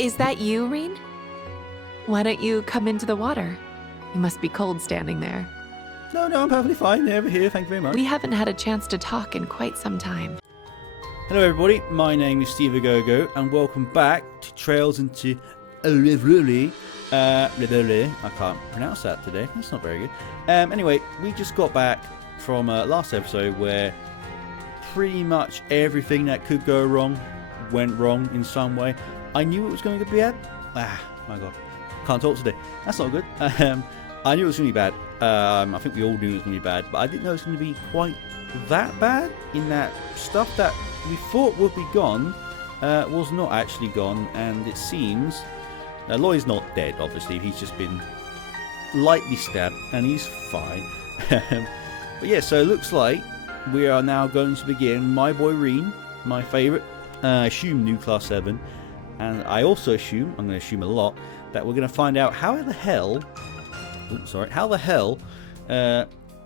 Is that you, Rean? Why don't you come into the water? You must be cold standing there. No, I'm perfectly fine. Over here, thank you very much. We haven't had a chance to talk in quite some time. Hello everybody, my name is Steve Agogo, and welcome back to Trails into Reverie. Reverie. I can't pronounce that today, that's not very good. Anyway, we just got back from last episode where pretty much everything that could go wrong went wrong in some way. I knew it was going to be bad. My god, can't talk today. That's not good. I knew it was going to be bad. I think we all knew it was going to be bad, but I didn't know it was going to be quite that bad, in that stuff that we thought would be gone was not actually gone, and it seems Loy's not dead, obviously. He's just been lightly stabbed and he's fine. But yeah, so it looks like we are now going to begin my boy Rean, my favourite. I assume new class 7, and I also assume, I'm going to assume a lot, that we're going to find out how the hell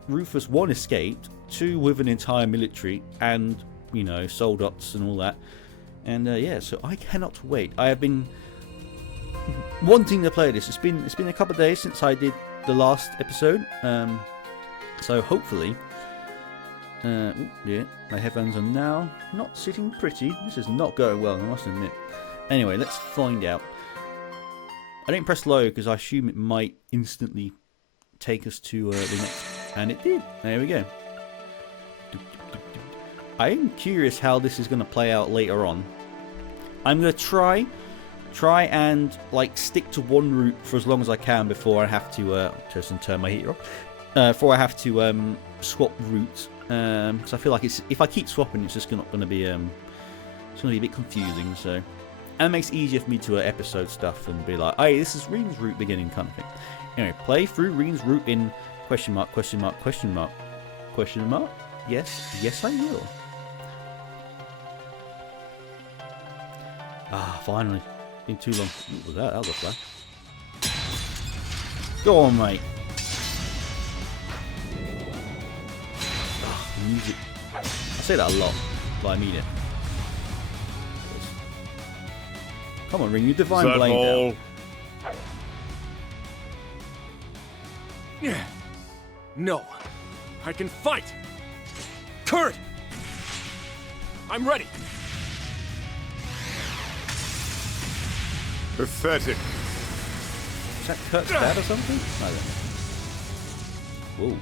Rufus 1 escaped, 2 with an entire military and, you know, soldots and all that. And yeah, so I cannot wait. I have been wanting to play this. It's been a couple of days since I did the last episode. So hopefully, yeah, my headphones are now not sitting pretty. This is not going well, I must admit. Anyway, let's find out. I didn't press low because I assume it might instantly take us to the next, and it did. There we go. I am curious how this is going to play out later on. I'm going to try and like stick to one route for as long as I can before I have to just turn my heater off. Before I have to swap routes, because I feel like if I keep swapping, it's just not going to be it's going to be a bit confusing. So, and it makes it easier for me to episode stuff and be like, hey, this is Rean's route beginning kind of thing. Anyway, play through Rean's route in question mark, question mark, question mark, question mark. Yes, I will. Ah, finally. Been too long. What was that? That was a flash. Go on, mate. Ah, music. I say that a lot, but I mean it. Come on, Ring, you divine blade now. Yeah. No. I can fight. Kurt! I'm ready. Pathetic. Is that Kurt's dad or something? I don't know. Whoa.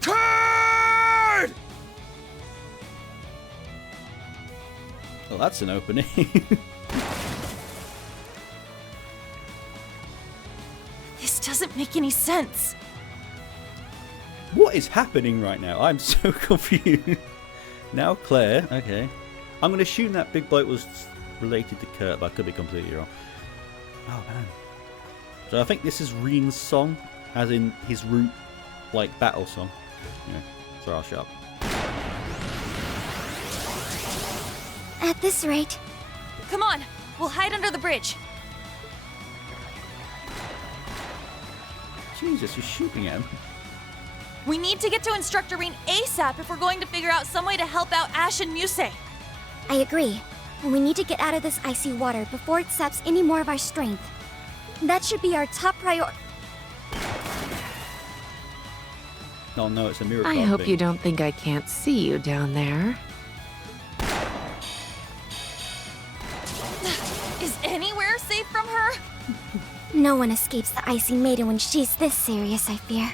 Kurt! Well, that's an opening. This doesn't make any sense. What is happening right now? I'm so confused. Now Claire, okay. I'm going to assume that big bloke was related to Kurt, but I could be completely wrong. Oh man. So I think this is Rean's song, as in his route, like, battle song. Yeah, so I'll shut up. At this rate... Come on, we'll hide under the bridge. Jesus, you're shooting at him. We need to get to Instructor Rean ASAP if we're going to figure out some way to help out Ash and Musse. I agree. We need to get out of this icy water before it saps any more of our strength. That should be our top priority. Oh no, it's a miracle. I hope you don't think I can't see you down there. Is anywhere safe from her? No one escapes the icy maiden when she's this serious, I fear.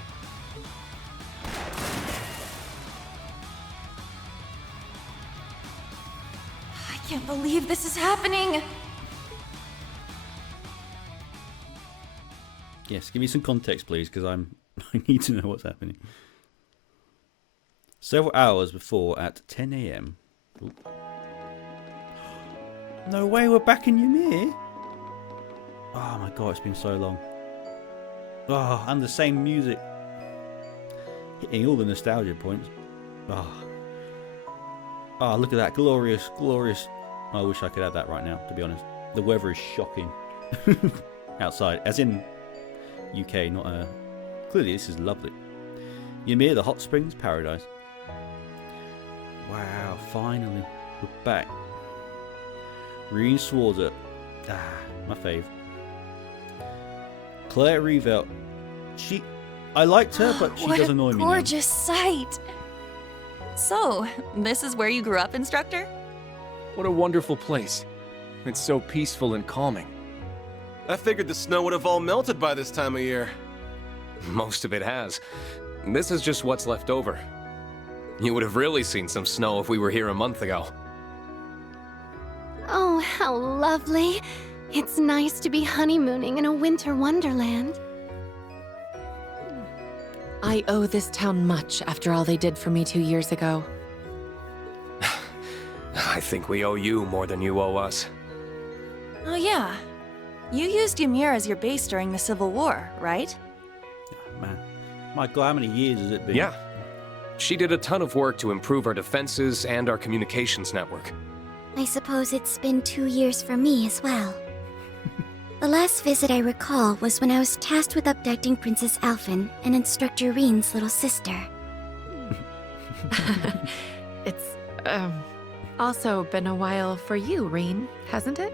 I can't believe this is happening. Yes, give me some context, please, because I need to know what's happening. Several hours before, at 10 AM. No way, we're back in Ymir. Oh my god, it's been so long. Oh, and the same music. Hitting all the nostalgia points. Oh, look at that. Glorious, glorious. I wish I could have that right now, to be honest. The weather is shocking. Outside. As in UK, not clearly this is lovely. Ymir, the hot springs paradise. Wow, finally. We're back. Rean Sworder. My fave. Claire Revel. I liked her, but she does annoy me now. Gorgeous sight. So, this is where you grew up, instructor? What a wonderful place. It's so peaceful and calming. I figured the snow would have all melted by this time of year. Most of it has. This is just what's left over. You would have really seen some snow if we were here a month ago. Oh, how lovely. It's nice to be honeymooning in a winter wonderland. I owe this town much after all they did for me 2 years ago. I think we owe you more than you owe us. Oh yeah. You used Ymir as your base during the Civil War, right? Man, my God, how many years has it been? Yeah. She did a ton of work to improve our defenses and our communications network. I suppose it's been 2 years for me as well. The last visit I recall was when I was tasked with abducting Princess Alphen and Instructor Rean's little sister. It's, also been a while for you, Rean, hasn't it?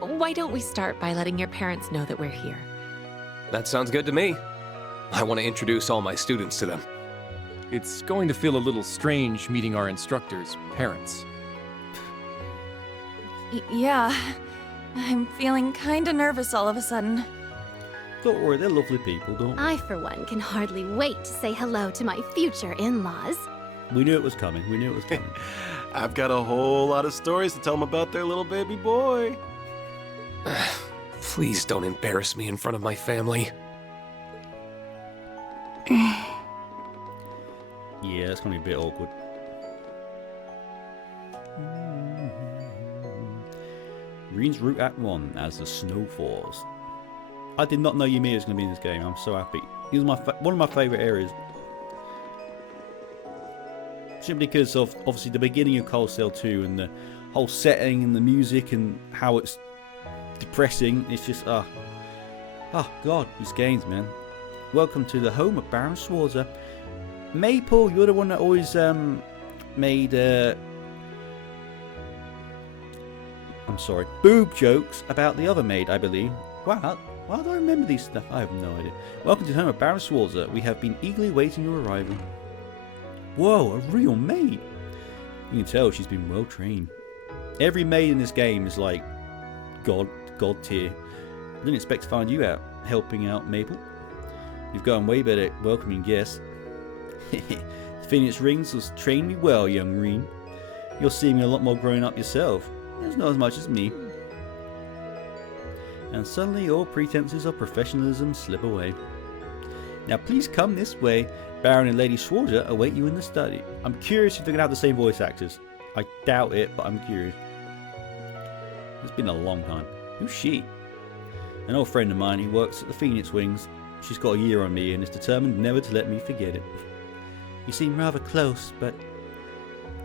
Why don't we start by letting your parents know that we're here? That sounds good to me. I want to introduce all my students to them. It's going to feel a little strange meeting our instructors' parents. Yeah. I'm feeling kinda nervous all of a sudden. Don't worry, they're lovely people, don't I, for one, can hardly wait to say hello to my future in-laws. we? knew it was coming. We knew it was coming. I've got a whole lot of stories to tell them about their little baby boy. Please don't embarrass me in front of my family. Yeah, it's going to be a bit awkward. Rean's Route Act 1 as the snow falls. I did not know Ymir was going to be in this game. I'm so happy. He was one of my favourite areas. Simply because of, obviously, the beginning of Cold Steel 2 and the whole setting and the music and how it's depressing. It's just, oh God, these games, man. Welcome to the home of Baron Schwarzer. Maple, you're the one that always made I'm sorry, boob jokes about the other maid, I believe. Wow, why do I remember these stuff? I have no idea. Welcome to the home of Baron Schwarzer. We have been eagerly waiting your arrival. Whoa, a real maid. You can tell she's been well trained. Every maid in this game is like God tier. I didn't expect to find you out helping out Maple. You've gotten way better at welcoming guests. Phoenix Rings has trained me well, young Rean. You're seeming a lot more grown up yourself. There's not as much as me. And suddenly all pretenses of professionalism slip away. Now please come this way. Baron and Lady Schwarzer await you in the study. I'm curious if they're going to have the same voice actors. I doubt it, but I'm curious. It's been a long time. Who's she? An old friend of mine who works at the Phoenix Wings. She's got a year on me and is determined never to let me forget it. You seem rather close, but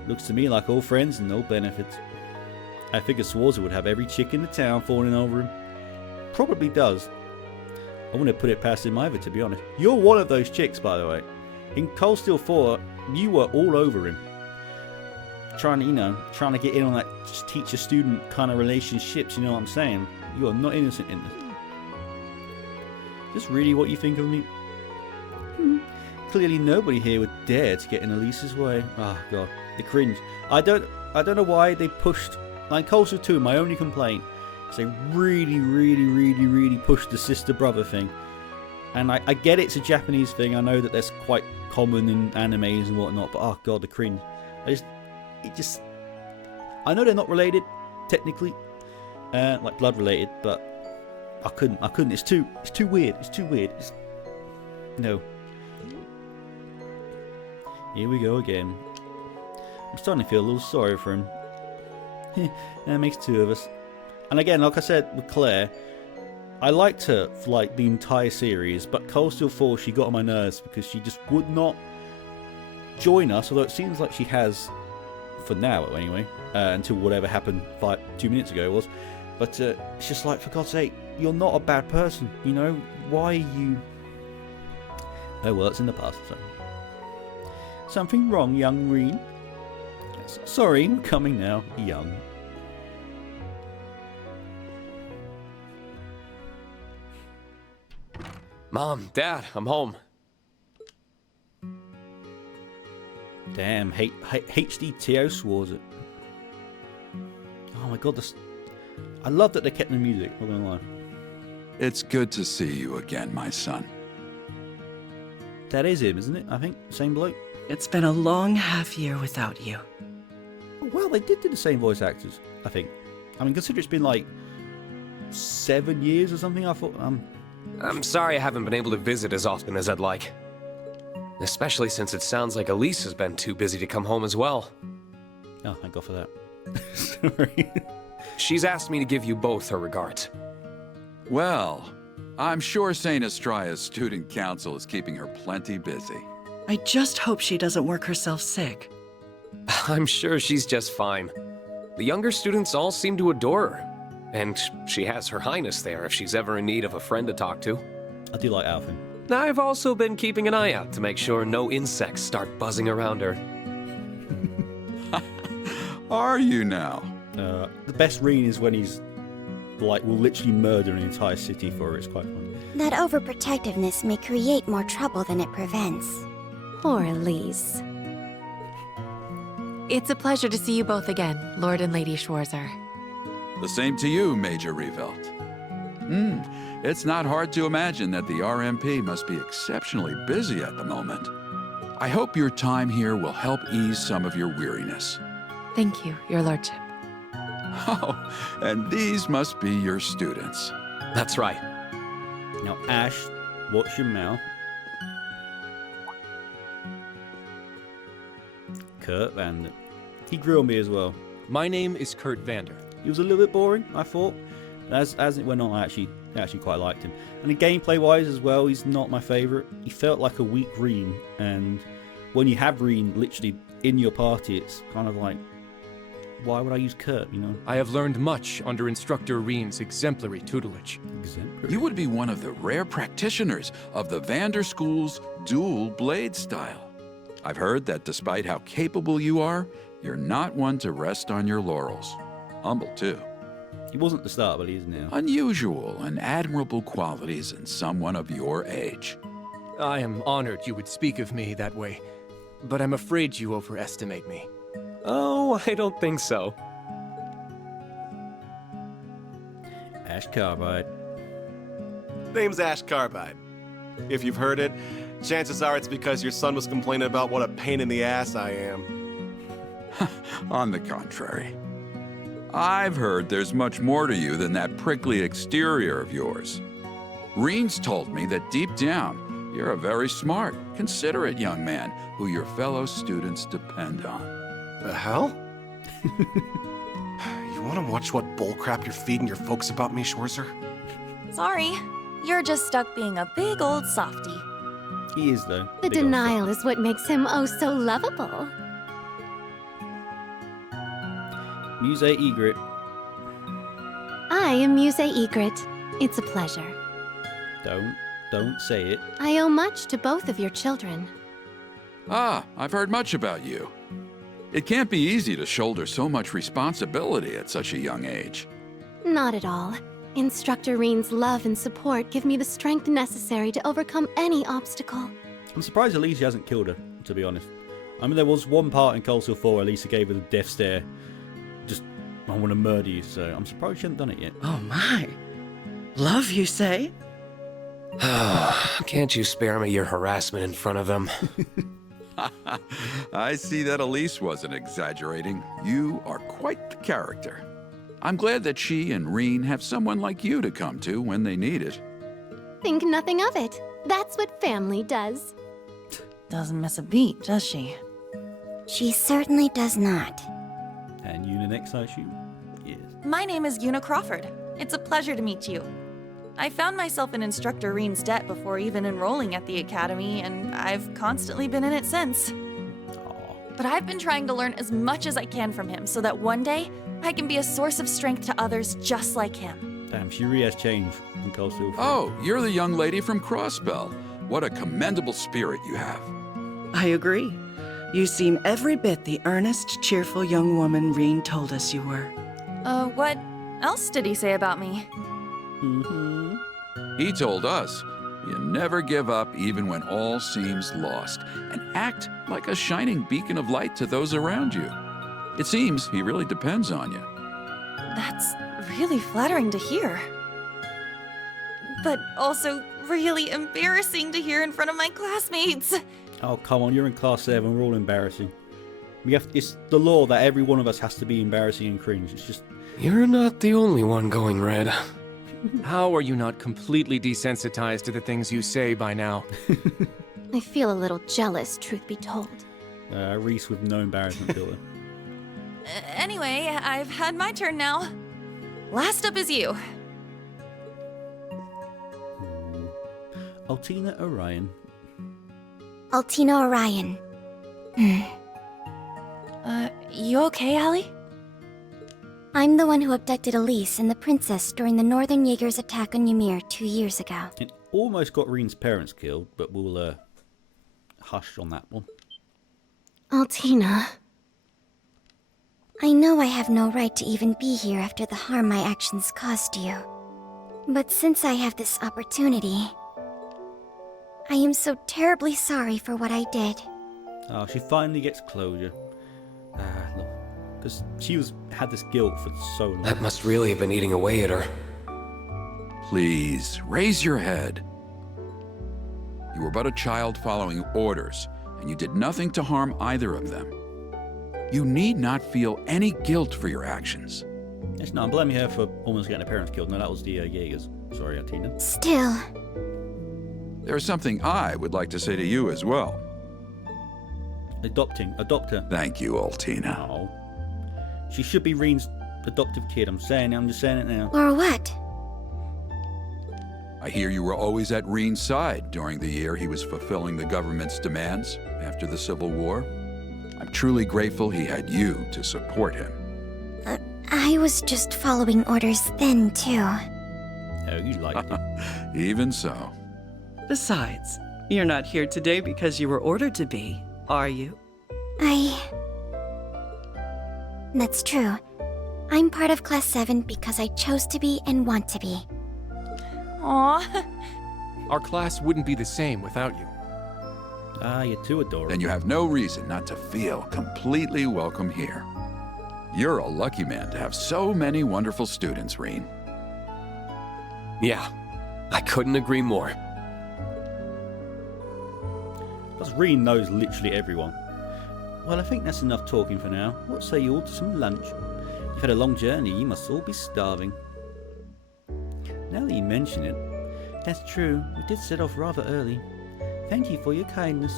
looks to me like all friends and no benefits. I figured Schwarzer would have every chick in the town falling over him. Probably does. I wouldn't put it past him either, to be honest. You're one of those chicks, by the way. In Cold Steel 4, you were all over him. Trying to get in on that teacher-student kind of relationships, you know what I'm saying? You are not innocent in this. Is this really what you think of me? Clearly nobody here would dare to get in Elise's way. Oh god, the cringe. I don't know why they pushed, like Cold Steel 2, my only complaint is they really pushed the sister-brother thing. And I get it's a Japanese thing, I know that that's quite common in animes and whatnot, but oh god, the cringe. I know they're not related, technically, like blood related, but I couldn't, it's too weird, no. Here we go again. I'm starting to feel a little sorry for him. That makes two of us. And again, like I said with Claire, I liked her for like the entire series, but Cold Steel 4, she got on my nerves because she just would not join us, although it seems like she has for now anyway, until whatever happened 2 minutes ago it was. But it's just like, for God's sake, you're not a bad person, you know? Why are you... Oh well, it's in the past, so... Something wrong, young Rean? Yes. Sorry, I'm coming now, young. Mom, Dad, I'm home. Damn, HDTO swores it. Oh my god, this... I love that they kept the music, not gonna lie. It's good to see you again, my son. That is him, isn't it? I think, same bloke. It's been a long half year without you. Well, they did do the same voice actors, I think. I mean, consider it's been like 7 years or something. I thought, I'm sorry I haven't been able to visit as often as I'd like. Especially since it sounds like Elise has been too busy to come home as well. Oh, thank God for that. Sorry. She's asked me to give you both her regards. Well, I'm sure St. Estria's student council is keeping her plenty busy. I just hope she doesn't work herself sick. I'm sure she's just fine. The younger students all seem to adore her. And she has Her Highness there if she's ever in need of a friend to talk to. I do like Alvin. I've also been keeping an eye out to make sure no insects start buzzing around her. Are you now? The best Rean is when he's, like, will literally murder an entire city for her. It's quite fun. That overprotectiveness may create more trouble than it prevents. Poor Elise. It's a pleasure to see you both again, Lord and Lady Schwarzer. The same to you, Major Revelt. It's not hard to imagine that the RMP must be exceptionally busy at the moment. I hope your time here will help ease some of your weariness. Thank you, Your Lordship. Oh, and these must be your students. That's right. Now, Ash, watch your mouth. Kurt Vander. He grew on me as well. My name is Kurt Vander. He was a little bit boring, I thought. As it went on, I actually quite liked him. And the gameplay-wise as well, he's not my favourite. He felt like a weak Rean, and when you have Rean literally in your party, it's kind of like, why would I use Kurt, you know? I have learned much under Instructor Rean's exemplary tutelage. Exemplary. You would be one of the rare practitioners of the Vander School's dual blade style. I've heard that despite how capable you are, you're not one to rest on your laurels. Humble, too. He wasn't at the start, but he is now. Unusual and admirable qualities in someone of your age. I am honored you would speak of me that way, but I'm afraid you overestimate me. Oh, I don't think so. Ash Carbide. Name's Ash Carbide. If you've heard it, chances are it's because your son was complaining about what a pain in the ass I am. On the contrary. I've heard there's much more to you than that prickly exterior of yours. Rean's told me that deep down, you're a very smart, considerate young man who your fellow students depend on. The hell? You want to watch what bullcrap you're feeding your folks about me, Schwarzer? Sorry. You're just stuck being a big old softie. He is, though. The Big old denial is what makes him oh so lovable. Musse Egret. I am Musse Egret. It's a pleasure. Don't say it. I owe much to both of your children. Ah, I've heard much about you. It can't be easy to shoulder so much responsibility at such a young age. Not at all. Instructor Rean's love and support give me the strength necessary to overcome any obstacle. I'm surprised Elisa hasn't killed her, to be honest. I mean, there was one part in Cold Steel 4 where Elisa gave her the death stare. Just, I want to murder you, so I'm surprised she hasn't done it yet. Oh my. Love, you say? Can't you spare me your harassment in front of him? I see that Elise wasn't exaggerating. You are quite the character. I'm glad that she and Rean have someone like you to come to when they need it. Think nothing of it. That's what family does. Doesn't miss a beat, does she? She certainly does not. And Juna next, I assume? Yes. My name is Juna Crawford. It's a pleasure to meet you. I found myself in Instructor Rean's debt before even enrolling at the academy, and I've constantly been in it since. But I've been trying to learn as much as I can from him so that one day I can be a source of strength to others just like him. Damn, she really has changed in Cold Steel 4. Oh, you're the young lady from Crossbell. What a commendable spirit you have. I agree. You seem every bit the earnest, cheerful young woman Rean told us you were. What else did he say about me? Mm-hmm. He told us You never give up even when all seems lost, and act like a shining beacon of light to those around you. It seems he really depends on you. That's really flattering to hear. But also really embarrassing to hear in front of my classmates. Oh, come on, you're in class 7, we're all embarrassing. It's the law that every one of us has to be embarrassing and cringe. It's just... You're not the only one going red. How are you not completely desensitized to the things you say by now? I feel a little jealous, truth be told. Reese with no embarrassment filter. Anyway, I've had my turn now. Last up is you. Altina Orion. Altina Orion. You okay, Allie? I'm the one who abducted Elise and the princess during the Northern Jaegers' attack on Ymir 2 years ago. It almost got Rean's parents killed, but we'll hush on that one. Altina. I know I have no right to even be here after the harm my actions caused you. But since I have this opportunity, I am so terribly sorry for what I did. Oh, she finally gets closure. Because she had this guilt for so long. That must really have been eating away at her. Please, raise your head. You were but a child following orders, and you did nothing to harm either of them. You need not feel any guilt for your actions. It's not, I'm blaming her for almost getting her parents killed. No, that was the Jaegers. Sorry, Altina. Still. There's something I would like to say to you as well. Adopt her. Thank you, Altina. Oh. She should be Rean's adoptive kid. I'm just saying it now. Or what? I hear you were always at Rean's side during the year he was fulfilling the government's demands after the Civil War. I'm truly grateful he had you to support him. I was just following orders then, too. Oh, you liked it. Even so. Besides, you're not here today because you were ordered to be, are you? That's true. I'm part of Class 7 because I chose to be and want to be. Aw. Our class wouldn't be the same without you. Ah, you're too adorable. Then you have no reason not to feel completely welcome here. You're a lucky man to have so many wonderful students, Rean. Yeah, I couldn't agree more. Plus, Rean knows literally everyone. Well, I think that's enough talking for now. What say you all to some lunch? You've had a long journey, you must all be starving. Now that you mention it, that's true, we did set off rather early. Thank you for your kindness.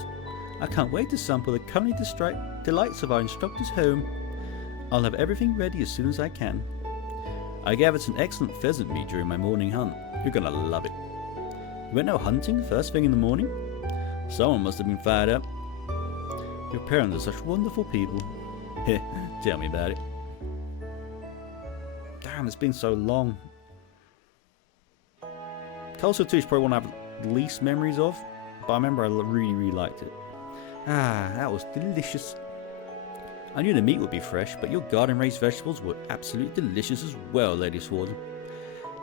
I can't wait to sample the culinary delights of our instructor's home. I'll have everything ready as soon as I can. I gathered some excellent pheasant meat during my morning hunt. You're gonna love it. You went out hunting first thing in the morning? Someone must have been fired up. Your parents are such wonderful people. Heh, tell me about it. Damn, it's been so long. Tulsa 2 is probably one I have the least memories of, but I remember I really liked it. Ah, that was delicious. I knew the meat would be fresh, but your garden-raised vegetables were absolutely delicious as well, Lady Swordsman.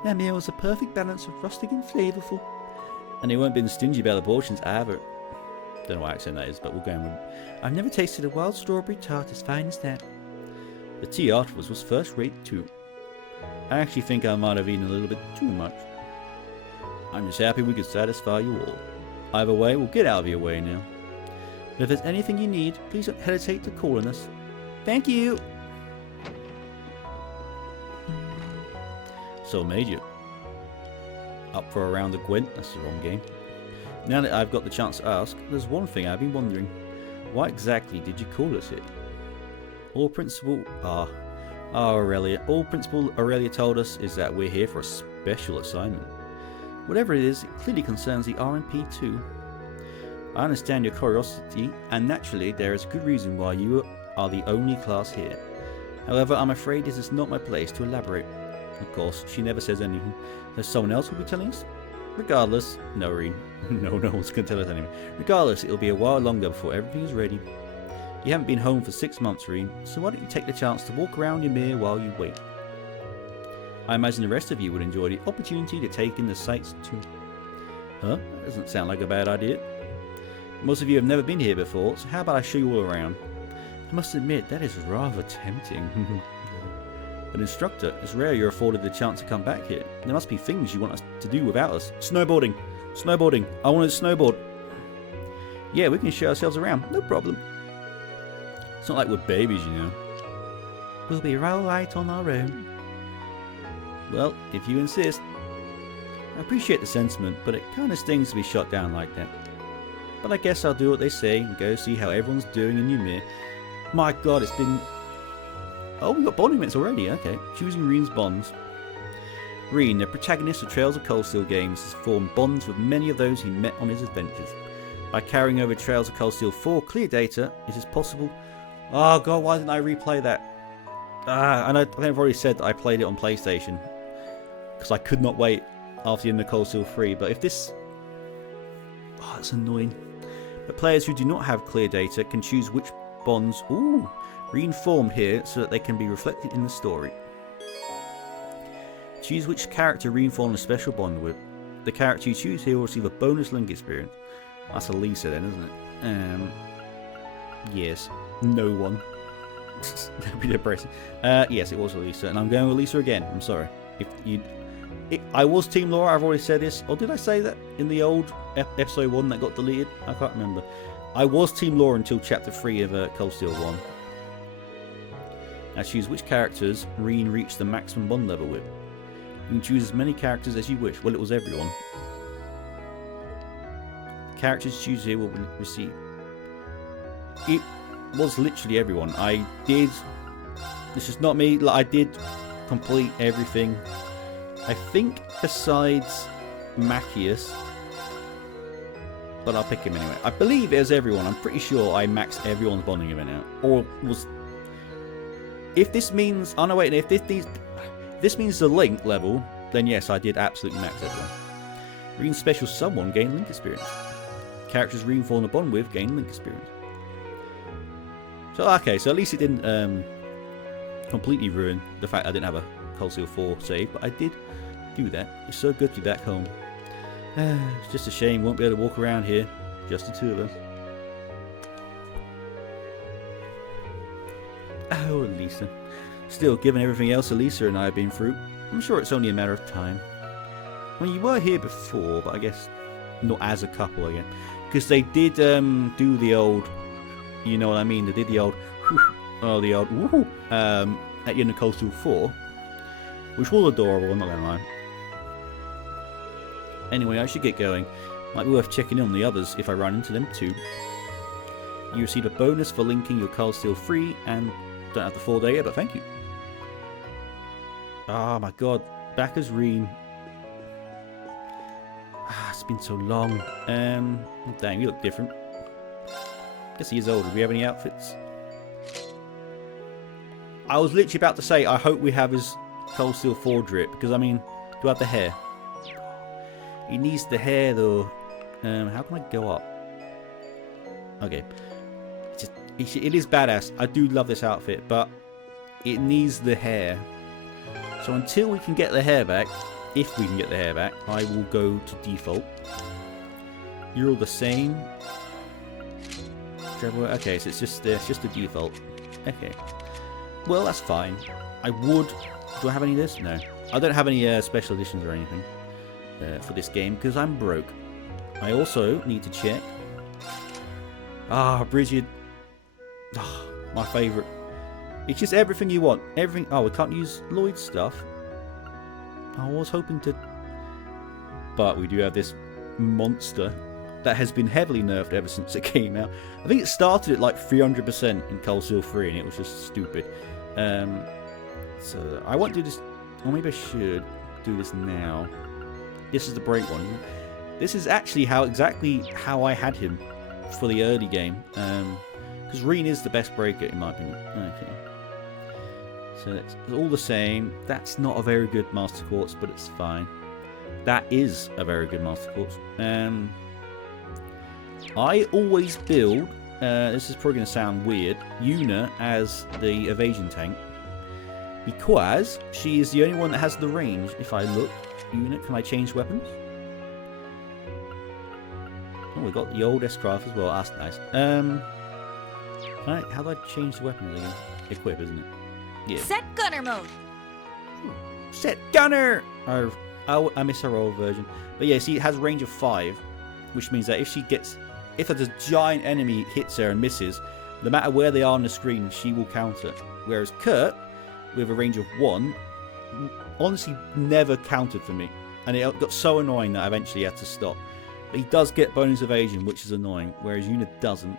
That meal was a perfect balance of rustic and flavourful. And they weren't being stingy about the portions either. Don't know what accent that is, but we'll go with it. I've never tasted a wild strawberry tart as fine as that. The tea afterwards was first-rate too. I actually think I might have eaten a little bit too much. I'm just happy we could satisfy you all. Either way, we'll get out of your way now. But if there's anything you need, please don't hesitate to call on us. Thank you! So, Major. Up for a round of Gwent? That's the wrong game. Now that I've got the chance to ask, there's one thing I've been wondering. Why exactly did you call us here? All Principal Aurelia told us is that we're here for a special assignment. Whatever it is, it clearly concerns the RMP too. I understand your curiosity, and naturally there is a good reason why you are the only class here. However, I'm afraid this is not my place to elaborate. Of course, she never says anything. There's someone else who will be telling us? Regardless, no, Rean. No one's going to tell us anything. Regardless, it'll be a while longer before everything is ready. You haven't been home for 6 months, Rean, so why don't you take the chance to walk around Ymir while you wait? I imagine the rest of you would enjoy the opportunity to take in the sights too. Huh? That doesn't sound like a bad idea. Most of you have never been here before, so how about I show you all around? I must admit, that is rather tempting. But instructor, it's rare you're afforded the chance to come back here. There must be things you want us to do without us. Snowboarding! Snowboarding! I want to snowboard! Yeah, we can show ourselves around. No problem. It's not like we're babies, you know. We'll be right on our own. Well, if you insist. I appreciate the sentiment, but it kind of stings to be shot down like that. But I guess I'll do what they say and go see how everyone's doing in Ymir. My god, it's been... Oh, we've got bonding minutes already, okay. Choosing Rean's bonds. Rean, the protagonist of Trails of Coldsteel games, has formed bonds with many of those he met on his adventures. By carrying over Trails of Coldsteel 4 clear data, it is possible... Oh god, why didn't I replay that? And I think I've already said that I played it on PlayStation. Because I could not wait after the end of Coldsteel 3, but if this... Oh, that's annoying. But players who do not have clear data can choose which bonds... Ooh! Reinform here so that they can be reflected in the story. Choose which character reinform a special bond with. The character you choose here will receive a bonus link experience. That's Elisa then, isn't it? Yes. No one. That'd be depressing. Yes, it was Elisa, and I'm going with Elisa again. I'm sorry. I was Team Laura, I've already said this. Or did I say that in the old episode 1 that got deleted? I can't remember. I was Team Laura until chapter 3 of Coldsteel 1. Now choose which characters Rean reached the maximum bond level with. You can choose as many characters as you wish. Well, it was everyone. The characters choose here will receive... It was literally everyone. I did... This is not me. I did complete everything. I think besides Machias. But I'll pick him anyway. I believe it was everyone. I'm pretty sure I maxed everyone's bonding event out. Or was... If this means... Oh no, wait. If this means the link level, then yes, I did absolutely max everyone. Rean's special someone gain link experience. Characters Rean form a bond with gain link experience. So, okay, so at least it didn't completely ruin the fact I didn't have a Coldsteel 4 save, but I did do that. It's so good to be back home. It's just a shame we won't be able to walk around here, just the two of us. Oh, Elisa. Still, given everything else Elisa and I have been through, I'm sure it's only a matter of time. Well, you were here before, but I guess not as a couple again. Because they did do the old, you know what I mean, they did the old, oh, the old, woohoo, at the end of Coldsteel 4, which was adorable, I'm not going to lie. Anyway, I should get going. Might be worth checking in on the others if I run into them too. You received a bonus for linking your Coldsteel 3 and don't have the 4 day yet, but thank you. Oh my god, back as Rean. It's been so long. Dang, you look different. Guess he is older. Do we have any outfits? I was literally about to say, I hope we have his Coldsteel 4 drip, because I mean, do I have the hair? He needs the hair though. How can I go up? Okay. It is badass. I do love this outfit, but it needs the hair. So until we can get the hair back, if we can get the hair back, I will go to default. You're all the same. Okay, so it's just the default. Okay. Well, that's fine. I would... Do I have any of this? No. I don't have any special editions or anything for this game because I'm broke. I also need to check. Bridget. My favourite. It's just everything you want. Everything. Oh, we can't use Lloyd's stuff. I was hoping to... But we do have this monster that has been heavily nerfed ever since it came out. I think it started at like 300% in Coldsteel 3 and it was just stupid. So I won't do this... Or maybe I should do this now. This is the break one. This is actually exactly how I had him for the early game. Because Rean is the best breaker in my opinion. Okay. So it's all the same. That's not a very good Master Quartz, but it's fine. That is a very good Master Quartz. I always build, this is probably going to sound weird, Juna as the evasion tank. Because she is the only one that has the range. If I look, Juna, can I change weapons? Oh, we got the old S-Craft as well. That's nice. How do I change the weapons again? Equip, isn't it? Yeah. Set gunner mode. Set gunner! I miss her old version. But yeah, see, it has a range of 5, which means that if a giant enemy hits her and misses, no matter where they are on the screen, she will counter. Whereas Kurt, with a range of 1, honestly never countered for me. And it got so annoying that I eventually had to stop. But he does get bonus evasion, which is annoying, whereas Juna doesn't.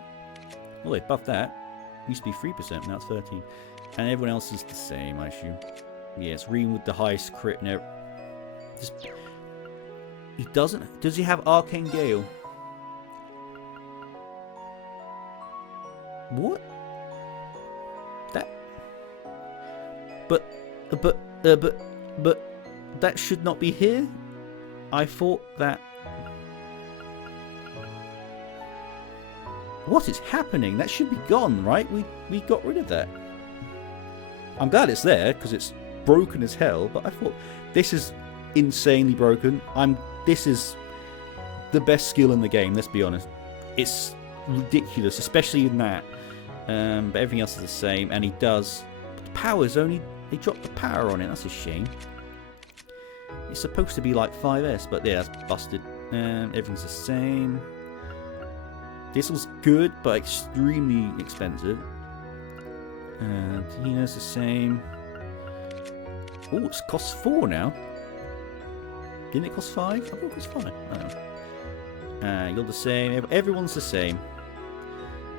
Oh, they buffed that. It used to be 3%, now it's 13. And everyone else is the same, I assume. Yeah, it's Rean with the highest crit and he doesn't. Does he have Arcane Gale? What? That. But that should not be here. I thought that. What is happening? That should be gone, right? We got rid of that. I'm glad it's there because it's broken as hell. But I thought this is insanely broken. This is the best skill in the game. Let's be honest. It's ridiculous, especially in that. But everything else is the same, and he does. The power's only. They dropped the power on it. That's a shame. It's supposed to be like 5S, but yeah, that's busted. Everything's the same. This was good, but extremely expensive. And Tina's the same. Oh, it costs 4 now. Didn't it cost 5? I thought it cost 5. Oh. You're the same. Everyone's the same.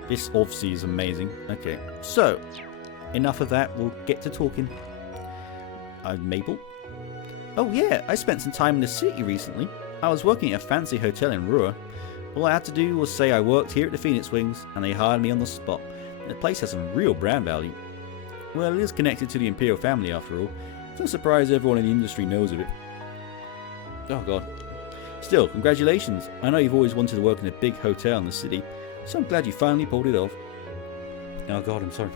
This obviously is amazing. Okay, so enough of that. We'll get to talking. Mabel. Oh yeah, I spent some time in the city recently. I was working at a fancy hotel in Rua. All I had to do was say I worked here at the Phoenix Wings, and they hired me on the spot. The place has some real brand value. Well, it is connected to the Imperial family after all. It's no surprise everyone in the industry knows of it. Oh god. Still, congratulations. I know you've always wanted to work in a big hotel in the city, so I'm glad you finally pulled it off. Oh god, I'm sorry.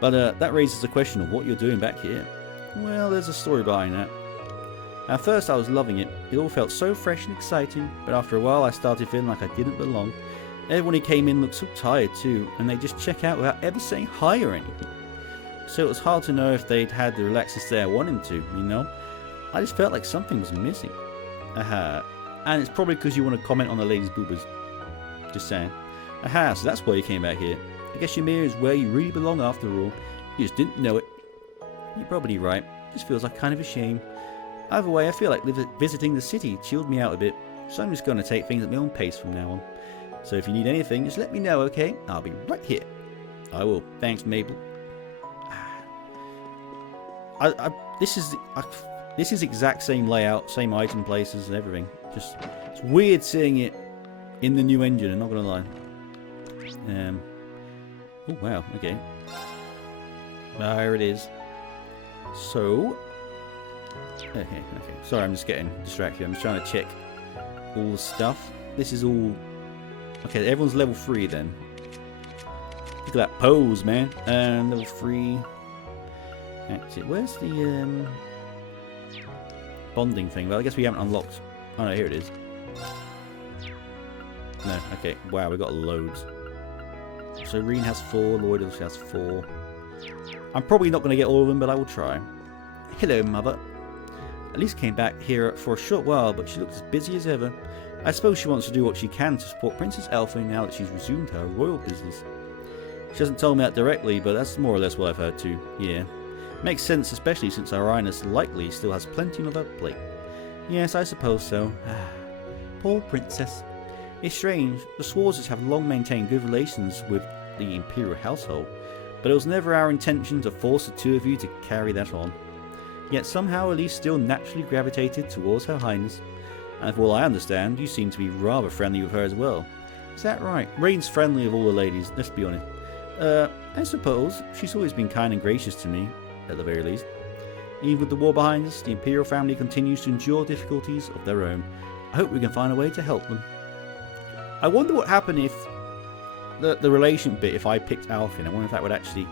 But that raises the question of what you're doing back here. Well, there's a story behind that. At first I was loving it. It all felt so fresh and exciting, but after a while I started feeling like I didn't belong. Everyone who came in looked so tired too, and they'd just check out without ever saying hi or anything. So it was hard to know if they'd had the relaxing stay I wanted to, you know? I just felt like something was missing. And it's probably because you want to comment on the ladies' boobas. Just saying. So that's why you came back here. I guess Ymir is where you really belong after all. You just didn't know it. You're probably right. Just feels like kind of a shame. Either way, I feel like visiting the city chilled me out a bit, so I'm just going to take things at my own pace from now on. So if you need anything, just let me know, okay? I'll be right here. I will. Thanks, Mabel. This is exact same layout, same item places and everything. Just it's weird seeing it in the new engine. I'm not gonna lie. Oh wow. Okay. There it is. So. Okay. Sorry, I'm just getting distracted. I'm just trying to check all the stuff. This is all. Okay, everyone's level 3 then. Look at that pose, man. Level 3. That's it. Where's the bonding thing? Well, I guess we haven't unlocked. Oh no, here it is. No, okay. Wow, we got loads. So Rean has 4, Lloyd also has 4. I'm probably not going to get all of them, but I will try. Hello, mother. Elise came back here for a short while, but she looks as busy as ever. I suppose she wants to do what she can to support Princess Elfie now that she's resumed her royal business. She hasn't told me that directly, but that's more or less what I've heard too. Yeah. Makes sense, especially since Her Highness likely still has plenty on her plate. Yes, I suppose so. Poor princess. It's strange. The Swarzes have long maintained good relations with the Imperial household, but it was never our intention to force the two of you to carry that on. Yet somehow Elise still naturally gravitated towards Her Highness, and from all I understand, you seem to be rather friendly with her as well. Is that right? Rean's friendly of all the ladies, let's be honest. I suppose. She's always been kind and gracious to me, at the very least. Even with the war behind us, the Imperial family continues to endure difficulties of their own. I hope we can find a way to help them. I wonder what happened if the relation bit, if I picked Alfin. I wonder if that would actually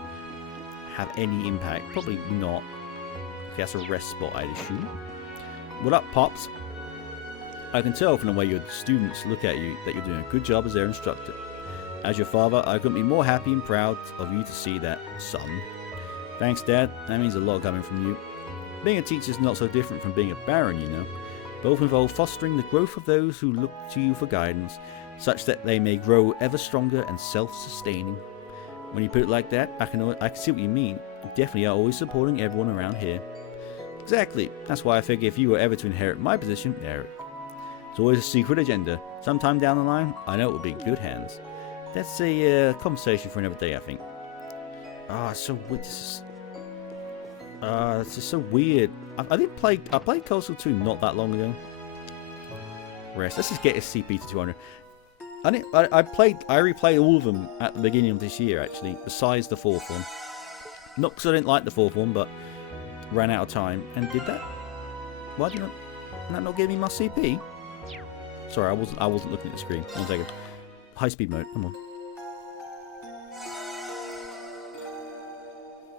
have any impact. Probably not. Okay, that's a rest spot, I'd assume. What up, Pops? I can tell from the way your students look at you that you're doing a good job as their instructor. As your father, I couldn't be more happy and proud of you to see that, son. Thanks, Dad. That means a lot coming from you. Being a teacher is not so different from being a baron, you know. Both involve fostering the growth of those who look to you for guidance, such that they may grow ever stronger and self-sustaining. When you put it like that, I can see what you mean. You definitely are always supporting everyone around here. Exactly. That's why I figure if you were ever to inherit my position, Eric. It's always a secret agenda. Sometime down the line, I know it will be in good hands. That's a conversation for another day, I think. Ah, so weird. This is so weird. I played Coastal 2 not that long ago. Rest. Let's just get his CP to 200. I replayed all of them at the beginning of this year, actually, besides the 4th one. Not because I didn't like the 4th one, but ran out of time and did that. Why did that not give me my CP? Sorry, I wasn't looking at the screen. 1 second. High speed mode. Come on.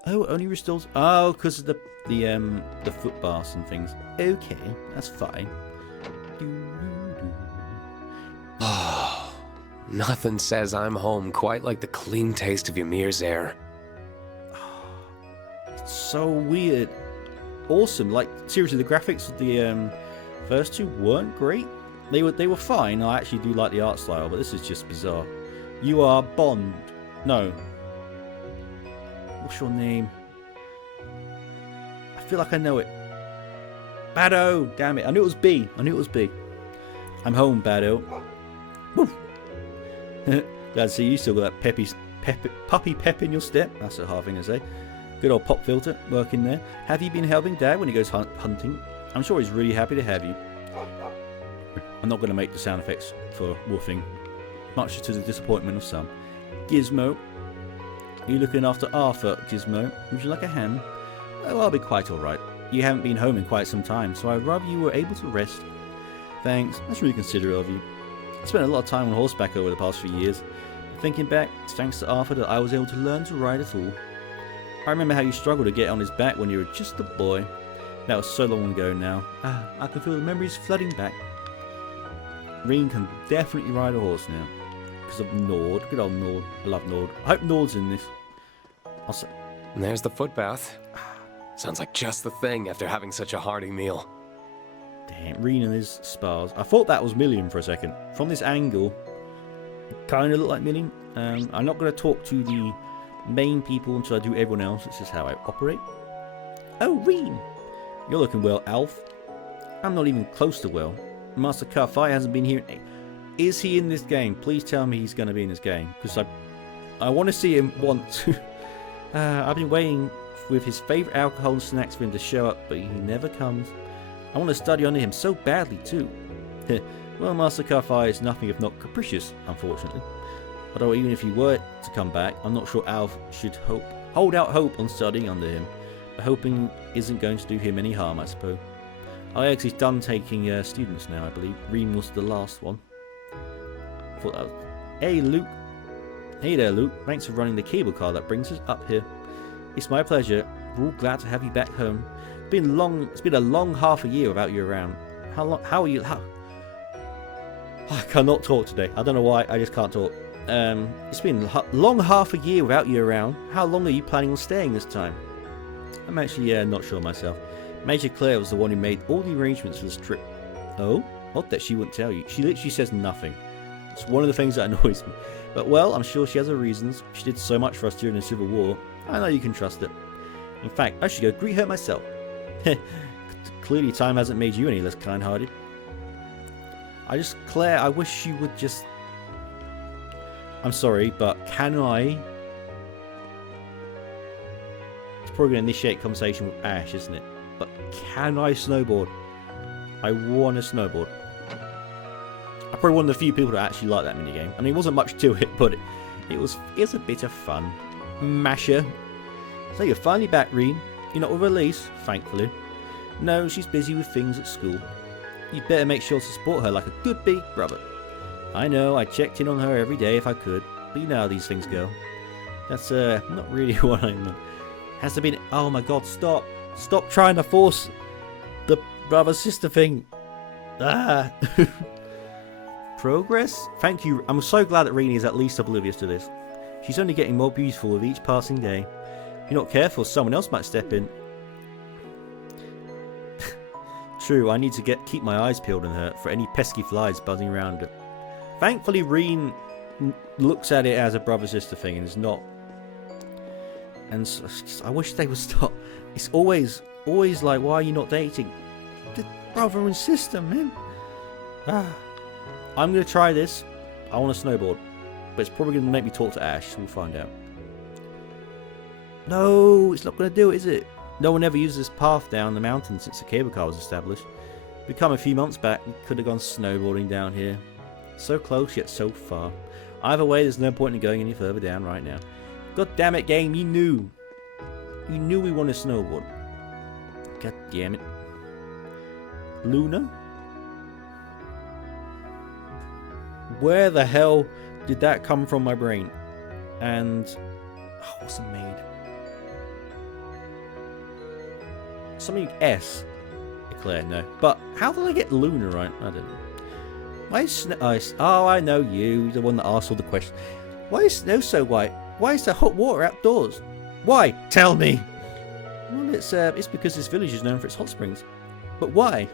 Oh, it only restores. Oh, because of the foot bars and things. Okay, that's fine. Oh, nothing says I'm home quite like the clean taste of Ymir's air. It's so weird. Awesome. Like, seriously, the graphics of the first two weren't great. They were fine. I actually do like the art style, but this is just bizarre. You are Bond. No. What's your name? I feel like I know it. Bado! Damn it. I knew it was B. I'm home, Bado. Woo! Glad to see you still got that puppy pep in your step. That's a hard thing to say. Good old pop filter working there. Have you been helping Dad when he goes hunting? I'm sure he's really happy to have you. I'm not going to make the sound effects for woofing, much to the disappointment of some. Gizmo. Are you looking after Arthur, Gizmo? Would you like a hand? Oh, I'll be quite alright. You haven't been home in quite some time, so I'd rather you were able to rest. Thanks, that's really considerate of you. I spent a lot of time on horseback over the past few years. Thinking back, it's thanks to Arthur that I was able to learn to ride at all. I remember how you struggled to get on his back when you were just a boy. That was so long ago now. I can feel the memories flooding back. Rean can definitely ride a horse now. Because of Nord. Good old Nord. I love Nord. I hope Nord's in this. And there's the foot bath. Sounds like just the thing after having such a hearty meal. Damn, Rean and his spars. I thought that was Million for a second. From this angle, it kind of looked like Million. I'm not going to talk to the main people until I do everyone else. This is how I operate. Oh, Rean! You're looking well, Alf. I'm not even close to well. Master Karfai hasn't been here. Is he in this game? Please tell me he's going to be in this game. Because I want to see him once. I've been waiting with his favourite alcohol and snacks for him to show up, but he never comes. I want to study under him so badly too. Well, Master Karfai is nothing if not capricious, unfortunately. Although even if he were to come back, I'm not sure Alf should hold out hope on studying under him. But hoping isn't going to do him any harm, I suppose. Oh, yeah, 'cause he's done taking students now, I believe. Rean was the last one. Thought that was... Hey, Luke. Hey there, Luke. Thanks for running the cable car that brings us up here. It's my pleasure. We're all glad to have you back home. It's been a long half a year without you around. How are you? I cannot talk today. I don't know why. I just can't talk. It's been a long half a year without you around. How long are you planning on staying this time? I'm actually not sure myself. Major Claire was the one who made all the arrangements for this trip. Oh? Not that she wouldn't tell you. She literally says nothing. It's one of the things that annoys me. But well, I'm sure she has her reasons. She did so much for us during the Civil War. I know you can trust it. In fact, I should go greet her myself. Clearly time hasn't made you any less kind-hearted. Claire, I wish you would just... I'm sorry, but can I... It's probably going to initiate conversation with Ash, isn't it? But can I snowboard? I want to snowboard. I'm probably one of the few people that actually like that minigame. I mean, it wasn't much to it, but it was a bit of fun. Masher. So you're finally back, Rean. You're not with Elise, thankfully. No, she's busy with things at school. You'd better make sure to support her like a good big brother. I know, I checked in on her every day if I could, but you know how these things go. That's not really what I meant. Has there been... Oh my god, stop. Stop trying to force the brother-sister thing. Ah. Progress? Thank you. I'm so glad that Rean is at least oblivious to this. She's only getting more beautiful with each passing day. If you're not careful, someone else might step in. True, I need to keep my eyes peeled on her for any pesky flies buzzing around her. Thankfully, Rean looks at it as a brother-sister thing and is not. And so, I wish they would stop. It's always like, why are you not dating? The brother and sister, man. I'm going to try this. I want a snowboard. But it's probably going to make me talk to Ash. We'll find out. No, it's not going to do it, is it? No one ever used this path down the mountain since the cable car was established. We come a few months back, we could have gone snowboarding down here. So close, yet so far. Either way, there's no point in going any further down right now. God damn it, game, you knew. You knew we wanted a snowboard. God damn it. Luna? Where the hell did that come from my brain? And... oh, what's a maid? Something S. Eclair, no. But how did I get Luna right? I don't know. Why is snow... oh, I know you. The one that asked all the questions. Why is snow so white? Why is there hot water outdoors? Why? Tell me! Well, it's because this village is known for its hot springs. But why?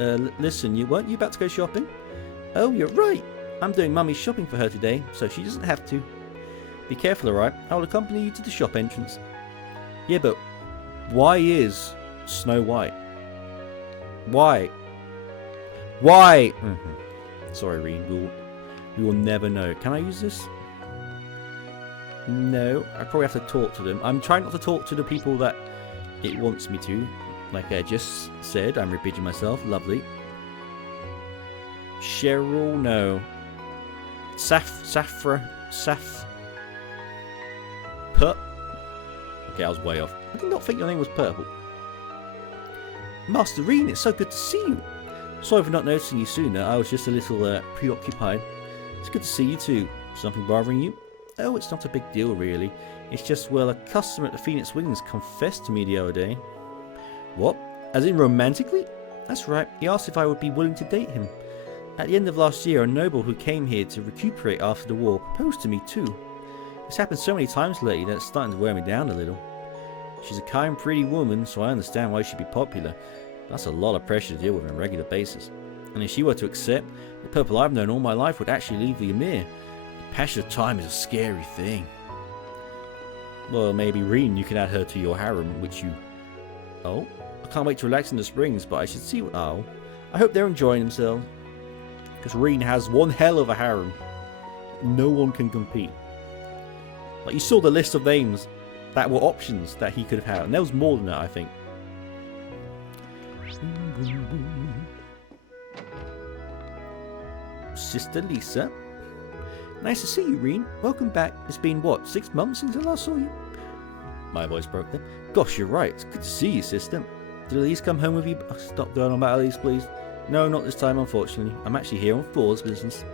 Listen, weren't you about to go shopping? Oh, you're right. I'm doing Mummy's shopping for her today, so she doesn't have to. Be careful, alright? I will accompany you to the shop entrance. Yeah, but why is Snow White? Why? Why? Sorry, Rean. We will never know. Can I use this? No. I probably have to talk to them. I'm trying not to talk to the people that it wants me to. Like I just said, I'm repeating myself. Lovely. Cheryl, no. Put. Okay, I was way off. I did not think your name was Purple. Master Rean, it's so good to see you. Sorry for not noticing you sooner. I was just a little preoccupied. It's good to see you too. Something bothering you? Oh, it's not a big deal really. It's just, well, a customer at the Phoenix Wings confessed to me the other day. What? As in romantically? That's right. He asked if I would be willing to date him. At the end of last year, a noble who came here to recuperate after the war proposed to me too. It's happened so many times lately that it's starting to wear me down a little. She's a kind, pretty woman, so I understand why she'd be popular. That's a lot of pressure to deal with on a regular basis. And if she were to accept, the Purple I've known all my life would actually leave the Ymir. The passage of time is a scary thing. Well, maybe Rean, you can add her to your harem, which you... Oh? I can't wait to relax in the springs, but I should see what... Oh. I hope they're enjoying themselves. Because Rean has one hell of a harem. No one can compete. Like, you saw the list of names that were options that he could have had. And there was more than that, I think. Sister Lisa. Nice to see you, Rean. Welcome back. It's been, what, 6 months since I last saw you? My voice broke then. Gosh, you're right. It's good to see you, sister. Did Elise come home with you? Oh, stop going on about Elise, please. No, not this time, unfortunately. I'm actually here on Thor's business.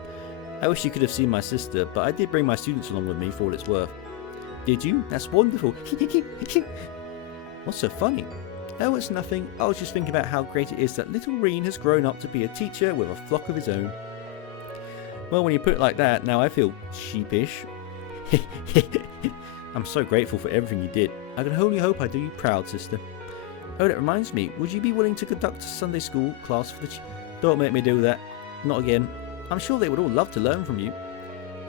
I wish you could have seen my sister, but I did bring my students along with me for what it's worth. Did you? That's wonderful. What's so funny? Oh, it's nothing. I was just thinking about how great it is that little Rean has grown up to be a teacher with a flock of his own. Well, when you put it like that, now I feel sheepish. I'm so grateful for everything you did. I can only hope I do you proud, sister. Oh, that reminds me. Would you be willing to conduct a Sunday school class for the... Don't make me do that. Not again. I'm sure they would all love to learn from you.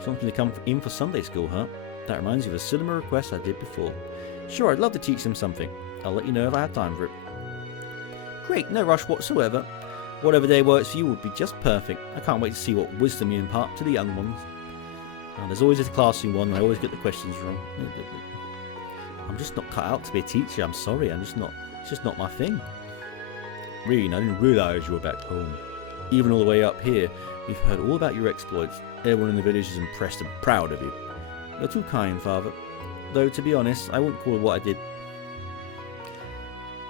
Something to come in for Sunday school, huh? That reminds me of a similar request I did before. Sure, I'd love to teach them something. I'll let you know if I have time for it. Great, no rush whatsoever. Whatever day works for you would be just perfect. I can't wait to see what wisdom you impart to the young ones. There's always a classroom one, and I always get the questions wrong. I'm just not cut out to be a teacher, I'm sorry, it's just not my thing. Rean, I didn't realise you were back home. Even all the way up here, we've heard all about your exploits. Everyone in the village is impressed and proud of you. You're too kind, Father. Though, to be honest, I wouldn't call it what I did.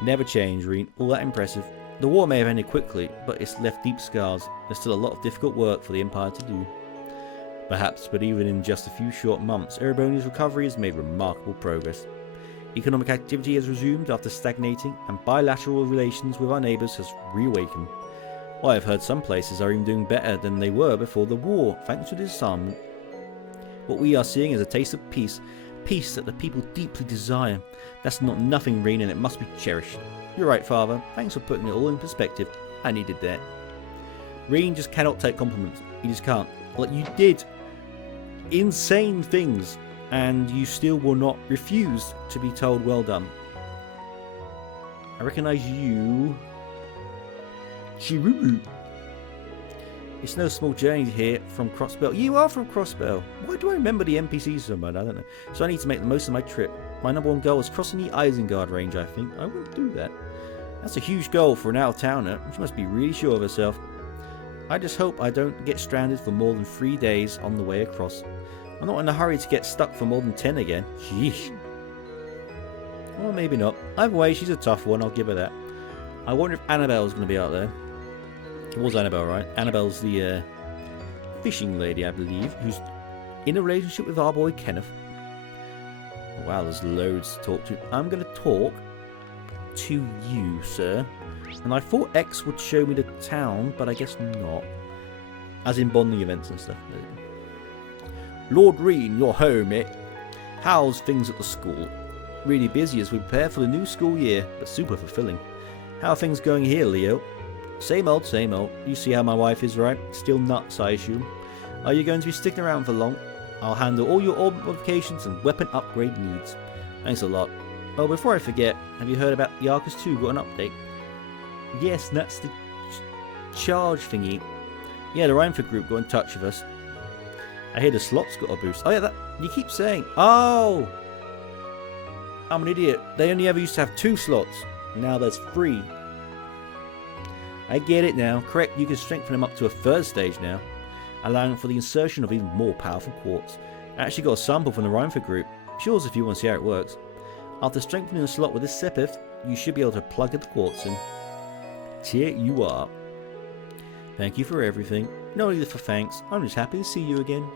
Never change, Rean. All that impressive. The war may have ended quickly, but it's left deep scars. There's still a lot of difficult work for the Empire to do. Perhaps, but even in just a few short months, Erebonia's recovery has made remarkable progress. Economic activity has resumed after stagnating, and bilateral relations with our neighbours has reawakened. Well, I've heard some places are even doing better than they were before the war, thanks to disarmament. What we are seeing is a taste of peace. Peace that the people deeply desire. That's not nothing, Rean, and it must be cherished. You're right, Father. Thanks for putting it all in perspective. I needed that. Rean just cannot take compliments. He just can't. Like, you did insane things, and you still will not refuse to be told well done. I recognize you. Chiruru. It's no small journey here from Crossbell. You are from Crossbell. Why do I remember the NPCs so much? I don't know. So I need to make the most of my trip. My number one goal is crossing the Isengard range, I think. I will do that. That's a huge goal for an out-of-towner. She must be really sure of herself. I just hope I don't get stranded for more than 3 days on the way across. I'm not in a hurry to get stuck for more than 10 again. Sheesh. Or maybe not. Either way, she's a tough one. I'll give her that. I wonder if Annabelle's going to be out there. It was Annabelle, right? Annabelle's the fishing lady, I believe, who's in a relationship with our boy Kenneth. Wow, there's loads to talk to. I'm going to talk to you, sir. And I thought X would show me the town, but I guess not. As in bonding events and stuff. Lord Rean, you're home, eh? How's things at the school? Really busy as we prepare for the new school year, but super fulfilling. How are things going here, Leo? Same old, same old. You see how my wife is, right? Still nuts, I assume. Are you going to be sticking around for long? I'll handle all your orb modifications and weapon upgrade needs. Thanks a lot. Oh, before I forget, have you heard about the Arcus 2 got an update? Yes, that's the charge thingy. Yeah, the Rhineford group got in touch with us. I hear the slots got a boost. Oh yeah, that you keep saying. Oh! I'm an idiot. They only ever used to have 2 slots. Now there's 3. I get it now. Correct, you can strengthen them up to a 3rd stage now, allowing for the insertion of even more powerful quartz. I actually got a sample from the Rhineford group. Yours if you want to see how it works. After strengthening the slot with this Sepith, you should be able to plug the quartz in. Here you are. Thank you for everything. No need for thanks. I'm just happy to see you again.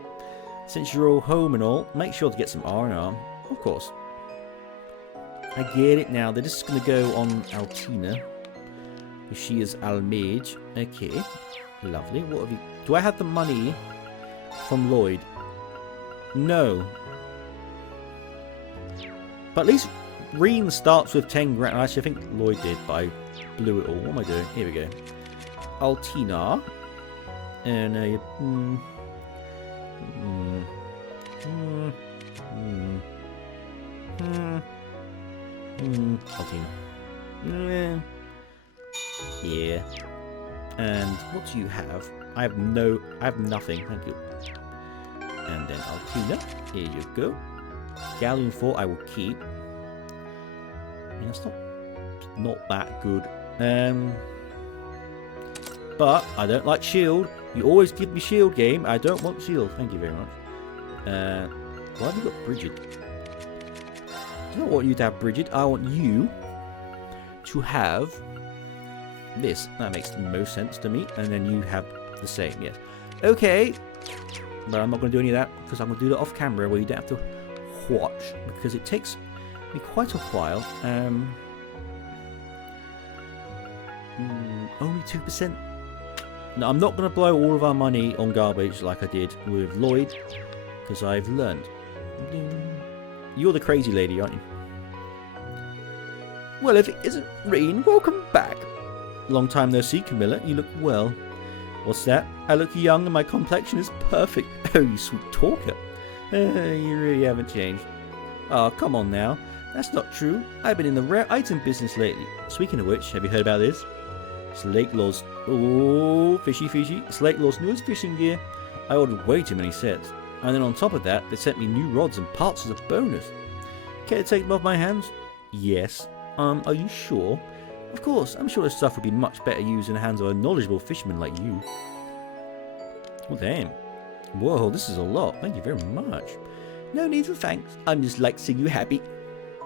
Since you're all home and all, make sure to get some R&R. Of course. I get it now. They're just going to go on Altina. She is Almage. Okay. Lovely. What have you... Do I have the money from Lloyd? No. But at least Rean starts with 10 grand. Actually, I think Lloyd did, but I blew it all. What am I doing? Here we go. Altina. And Altina. Yeah. And what do you have? I have nothing. Thank you. And then Altina. Here you go. Galleon 4 I will keep. Yeah, it's not that good. But I don't like shield. You always give me shield game. I don't want shield. Thank you very much. Why have you got Bridget? I don't want you to have Bridget. I want you to have this. That makes the most sense to me. And then you have the same, yes. Okay. But I'm not going to do any of that because I'm going to do that off camera where you don't have to watch. Because it takes me quite a while. Only 2%. No, I'm not going to blow all of our money on garbage like I did with Lloyd. Because I've learned. You're the crazy lady, aren't you? Well, if it isn't Rean, welcome back. Long time no see, Camilla. You look well. What's that? I look young and my complexion is perfect. Oh, you sweet talker. You really haven't changed. Oh, come on now. That's not true. I've been in the rare item business lately. Speaking of which, have you heard about this? It's Lake Law's... Oh, fishy. It's Lake Law's newest fishing gear. I ordered way too many sets. And then on top of that, they sent me new rods and parts as a bonus. Care to take them off my hands? Yes. Are you sure? Of course, I'm sure this stuff would be much better used in the hands of a knowledgeable fisherman like you. Oh, damn. Whoa, this is a lot. Thank you very much. No need for thanks. I'm just like seeing you happy.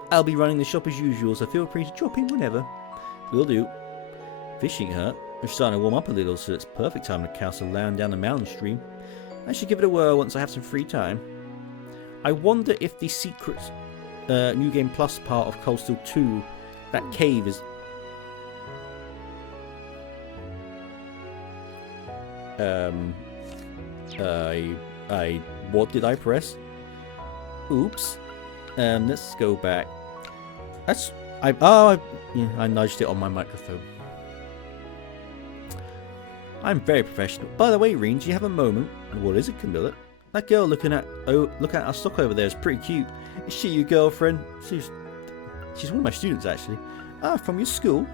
I'll be running the shop as usual, so feel free to drop in whenever. Will do. Fishing, huh? We're starting to warm up a little, so it's perfect time to cast a land down the mountain stream. I should give it a whirl once I have some free time. I wonder if the secret New Game Plus part of Coastal 2, that cave is... What did I press? Oops. Let's go back. I nudged it on my microphone. I'm very professional. By the way, Rean, do you have a moment? What is it, Camilla? That girl looking at our stock over there is pretty cute. Is she your girlfriend? She's one of my students, actually. Ah, from your school?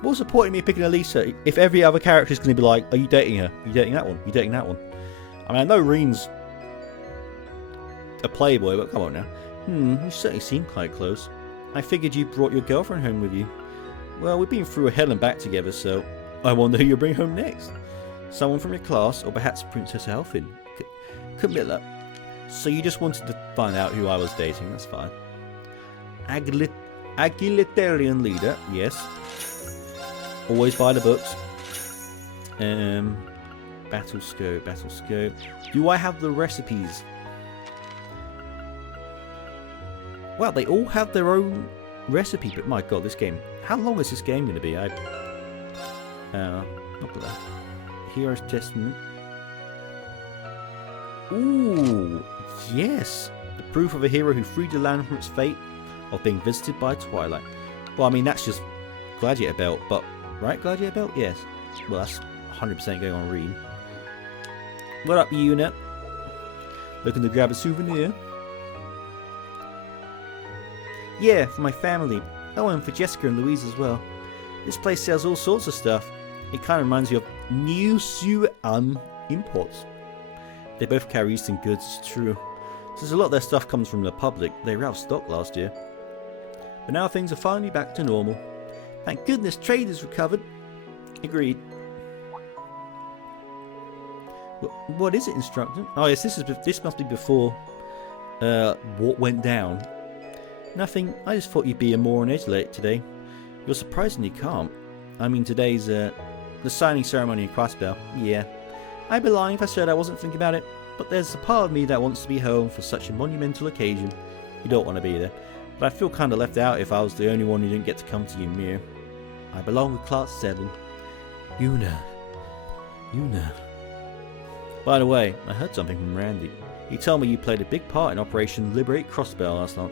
What's the point of me picking Elisa if every other character is going to be like, are you dating her? Are you dating that one? Are you dating that one? I mean, I know Rean's a playboy, but come on now. You certainly seem quite close. I figured you brought your girlfriend home with you. Well, we've been through a hell and back together, so I wonder who you'll bring home next. Someone from your class, or perhaps Princess Elfin. Camilla. So you just wanted to find out who I was dating, that's fine. Agilitarian leader, yes. Always buy the books. Battle scope. Do I have the recipes? Well, they all have their own recipe, but my god, this game. How long is this game going to be? Not gonna. Hero's Testament. Ooh, yes. The proof of a hero who freed the land from its fate of being visited by twilight. Well, I mean, that's just Gladiator Belt, but... Right, Gladiator Belt? Yes. Well, that's 100% going on Rean. What up, Juna? Looking to grab a souvenir? Yeah, for my family. Oh, and for Jessica and Louise as well. This place sells all sorts of stuff. It kind of reminds you of Musse And Imports. They both carry Eastern goods, it's true. Since a lot of their stuff comes from the public, they were out of stock last year. But now things are finally back to normal. Thank goodness trade has recovered. Agreed. What is it, instructor? Oh yes, this must be before what went down. Nothing, I just thought you'd be more on edge late today. You're surprisingly calm. I mean, today's the signing ceremony in Crossbell. Yeah. I'd be lying if I said I wasn't thinking about it, but there's a part of me that wants to be home for such a monumental occasion. You don't want to be there, but I feel kind of left out if I was the only one who didn't get to come to Ymir. I belong with Class 7. Juna. By the way, I heard something from Randy. He told me you played a big part in Operation Liberate Crossbell last night.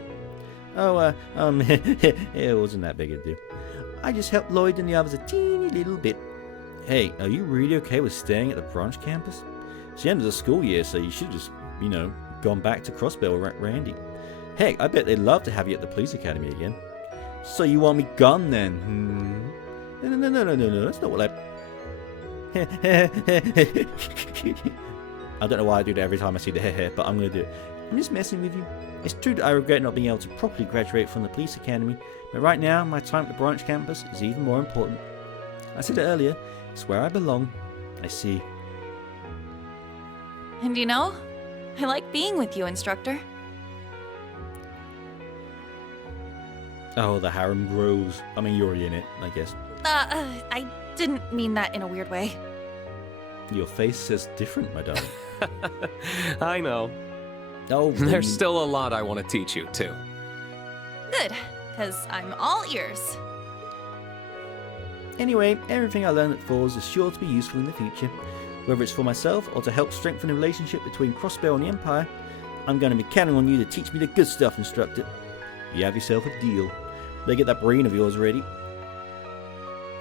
Oh, it wasn't that big a deal. I just helped Lloyd and the others a teeny little bit. Hey, are you really okay with staying at the branch campus? It's the end of the school year, so you should just, gone back to Crossbell with Randy. Heck, I bet they'd love to have you at the police academy again. So you want me gone then? No, that's not what I don't know why I do that every time I see the hair, but I'm going to do it. I'm just messing with you. It's true that I regret not being able to properly graduate from the police academy, but right now my time at the branch campus is even more important. I said it earlier, it's where I belong. I see. And I like being with you, instructor. Oh, the harem grows. I mean, you're already in it, I guess. I didn't mean that in a weird way. Your face says different, my darling. I know. Oh, there's still a lot I want to teach you, too. Good, because I'm all ears. Anyway, everything I learn at Falls is sure to be useful in the future. Whether it's for myself or to help strengthen the relationship between Crossbell and the Empire, I'm going to be counting on you to teach me the good stuff, instructor. You have yourself a deal. Better get that brain of yours ready.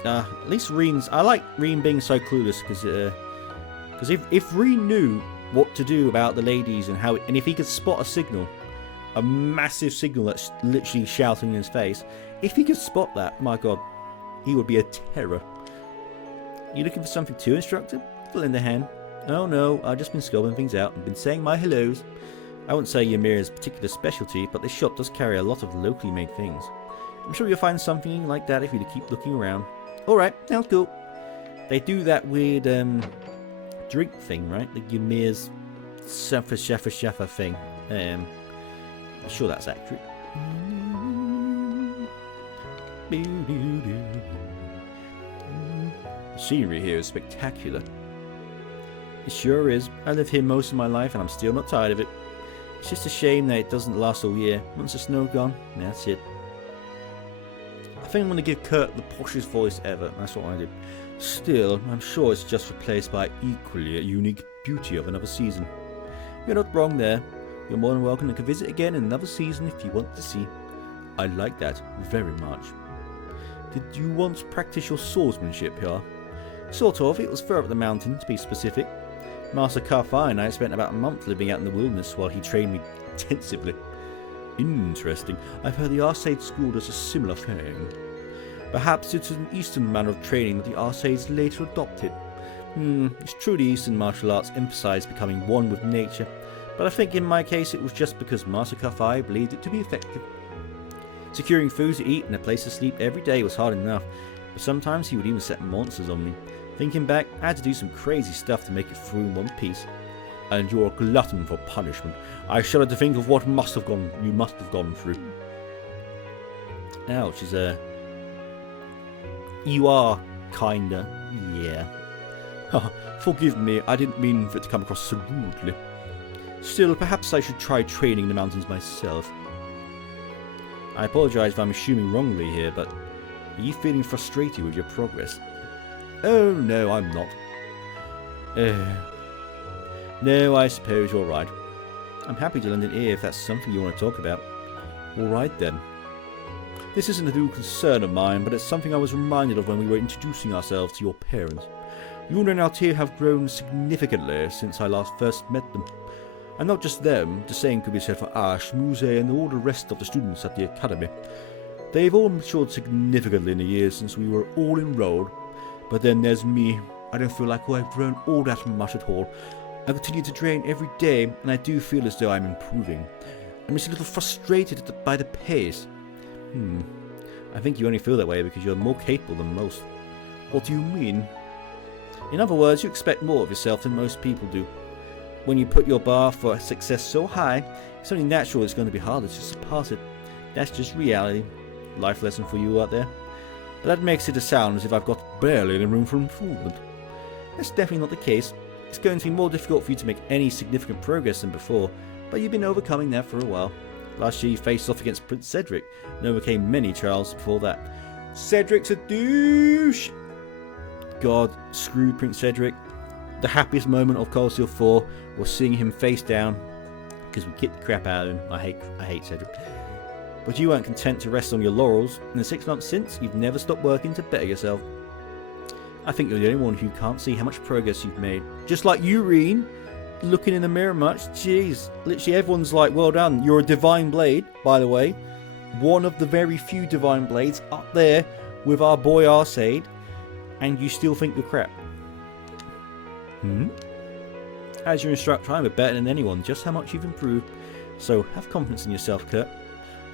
At least I like Rean being so clueless, because if Rean knew what to do about the ladies and if he could spot a signal, a massive signal that's literally shouting in his face, if he could spot that, my god, he would be a terror. You looking for something too, instructor? Fill in the hand. Oh no, I've just been scoping things out and been saying my hellos. I wouldn't say Ymir's particular specialty, but this shop does carry a lot of locally made things. I'm sure you'll find something like that if you keep looking around. Alright, sounds cool. They do that weird drink thing, right? The Ymir's Shaffa thing. I'm sure that's accurate. The scenery here is spectacular. It sure is. I lived here most of my life and I'm still not tired of it. It's just a shame that it doesn't last all year. Once the snow's gone, that's it. I think I'm going to give Kurt the poshest voice ever. That's what I do. Still, I'm sure it's just replaced by equally a unique beauty of another season. You're not wrong there. You're more than welcome to visit again in another season if you want to see. I like that very much. Did you once practice your swordsmanship here? Sort of. It was further up the mountain, to be specific. Master Karfai and I spent about a month living out in the wilderness while he trained me intensively. Interesting. I've heard the Arcade school does a similar thing. Perhaps it's an Eastern manner of training that the Arcades later adopted. It's true the Eastern martial arts emphasize becoming one with nature, but I think in my case it was just because Master Karfai believed it to be effective. Securing food to eat and a place to sleep every day was hard enough, but sometimes he would even set monsters on me. Thinking back, I had to do some crazy stuff to make it through in one piece. And you're a glutton for punishment. I shudder to think of what you must have gone through. Ouch, you are kinda, yeah. Forgive me, I didn't mean for it to come across so rudely. Still, perhaps I should try training in the mountains myself. I apologise if I'm assuming wrongly here, but are you feeling frustrated with your progress? Oh, no, I'm not. No, I suppose you're right. I'm happy to lend an ear if that's something you want to talk about. Alright then. This isn't a new concern of mine, but it's something I was reminded of when we were introducing ourselves to your parents. Juna and Altina have grown significantly since I first met them. And not just them, the same could be said for Ash, Musse and all the rest of the students at the academy. They've all matured significantly in the years since we were all enrolled. But then there's me. I don't feel like I've grown all that much at all. I continue to train every day, and I do feel as though I'm improving. I'm just a little frustrated by the pace. I think you only feel that way because you're more capable than most. What do you mean? In other words, you expect more of yourself than most people do. When you put your bar for success so high, it's only natural it's going to be harder to surpass it. That's just reality. Life lesson for you out there. But that makes it sound as if I've got barely any room for improvement. That's definitely not the case. It's going to be more difficult for you to make any significant progress than before, but you've been overcoming that for a while. Last year you faced off against Prince Cedric and overcame many trials before that. Cedric's a douche! God, screw Prince Cedric. The happiest moment of Cold Steel 4 was seeing him face down because we kicked the crap out of him. I hate Cedric. But you weren't content to rest on your laurels. In the 6 months since, you've never stopped working to better yourself. I think you're the only one who can't see how much progress you've made. Just like you, Rean. Looking in the mirror much. Jeez. Literally everyone's like, well done. You're a divine blade, by the way. One of the very few divine blades up there with our boy Arcade. And you still think you're crap. As your instructor, I'm better than anyone. Just how much you've improved. So have confidence in yourself, Kurt.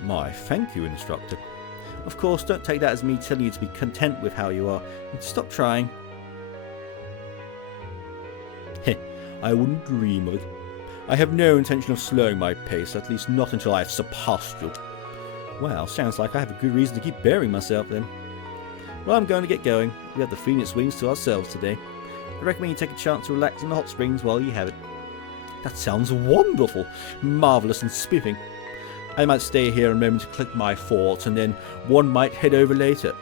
My thank you, instructor. Of course, don't take that as me telling you to be content with how you are, and stop trying. Heh, I wouldn't dream of it. I have no intention of slowing my pace, at least not until I've surpassed you. Well, sounds like I have a good reason to keep bearing myself then. Well, I'm going to get going. We have the Phoenix Wings to ourselves today. I recommend you take a chance to relax in the hot springs while you have it. That sounds wonderful, marvellous and spiffing. I might stay here a moment to collect my thoughts, and then one might head over later.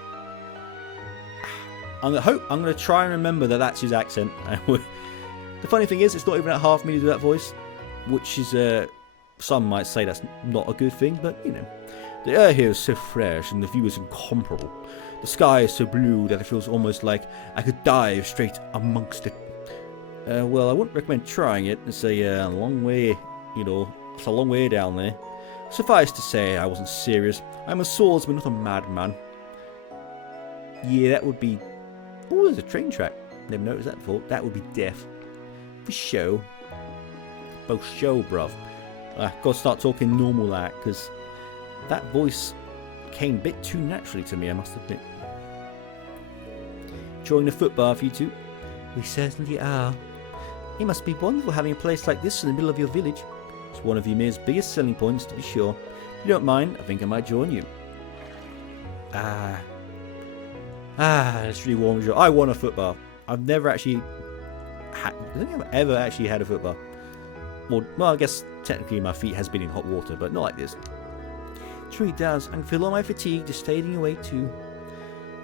I'm going to try and remember that that's his accent. The funny thing is, it's not even that hard for me to do that voice, which is, some might say that's not a good thing, but, you know. The air here is so fresh, and the view is incomparable. The sky is so blue that it feels almost like I could dive straight amongst it. Well, I wouldn't recommend trying it. It's a long way, you know, it's a long way down there. Suffice to say, I wasn't serious. I'm a swordsman, not a madman. Yeah, that would be... Oh, there's a train track. Never noticed that before. That would be death. For show. For show, bruv. I've got to start talking normal like, because that voice came a bit too naturally to me, I must admit. Enjoying the footbath, you two? We certainly are. It must be wonderful having a place like this in the middle of your village. It's one of Ymir's biggest selling points, to be sure. If you don't mind, I think I might join you. It's really warm. I want a footbath. I've never actually I don't think I've ever actually had a footbath. Well, I guess technically my feet has been in hot water, but not like this. True it does. I can feel all my fatigue just fading away too.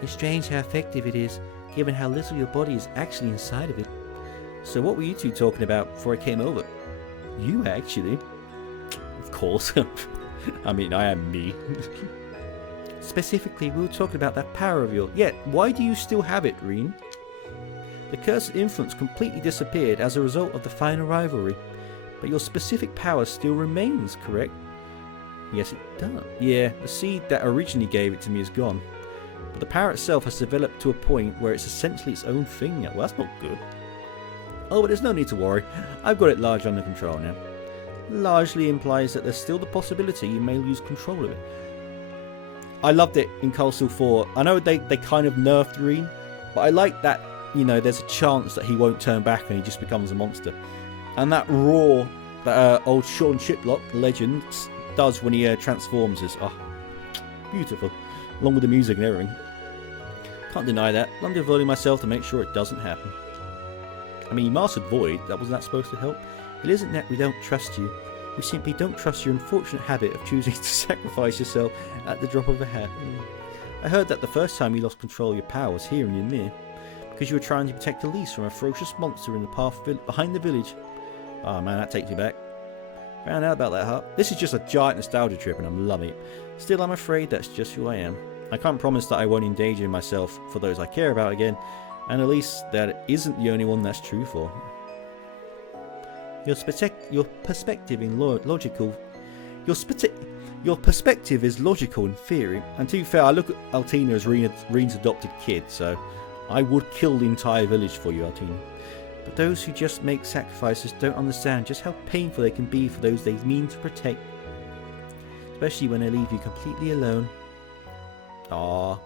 It's strange how effective it is. given how little your body is actually inside of it. So what were you two talking about before I came over? You actually. Of course. I mean, I am me. Specifically, we were talking about that power of yours. Yet, why do you still have it, Rean? The cursed influence completely disappeared as a result of the final rivalry. But your specific power still remains, correct? Yes, it does. Yeah, the seed that originally gave it to me is gone. But the power itself has developed to a point where it's essentially its own thing now. Well, that's not good. Oh, but there's no need to worry. I've got it largely under control now. Largely implies that there's still the possibility you may lose control of it. I loved it in Castle 4. I know they kind of nerfed Rean, but I like that, you know, there's a chance that he won't turn back and he just becomes a monster. And that roar that old Sean Chiplock, legend, does when he transforms is, oh, beautiful. Along with the music and everything. Can't deny that. I'm devoting myself to make sure it doesn't happen. I mean, you mastered Void. Wasn't that supposed to help? It isn't that we don't trust you. We simply don't trust your unfortunate habit of choosing to sacrifice yourself at the drop of a hat. I heard that the first time you lost control of your power was here in Ymir, because you were trying to protect Elise from a ferocious monster in the path behind the village. Oh man, that takes me back. Found out about that, huh? This is just a giant nostalgia trip and I'm loving it. Still, I'm afraid that's just who I am. I can't promise that I won't endanger myself for those I care about again, and at least that isn't the only one that's true for. Your perspective is logical in theory, and to be fair, I look at Altina as Rean's adopted kid, so I would kill the entire village for you, Altina. But those who just make sacrifices don't understand just how painful they can be for those they mean to protect. Especially when they leave you completely alone. Ah,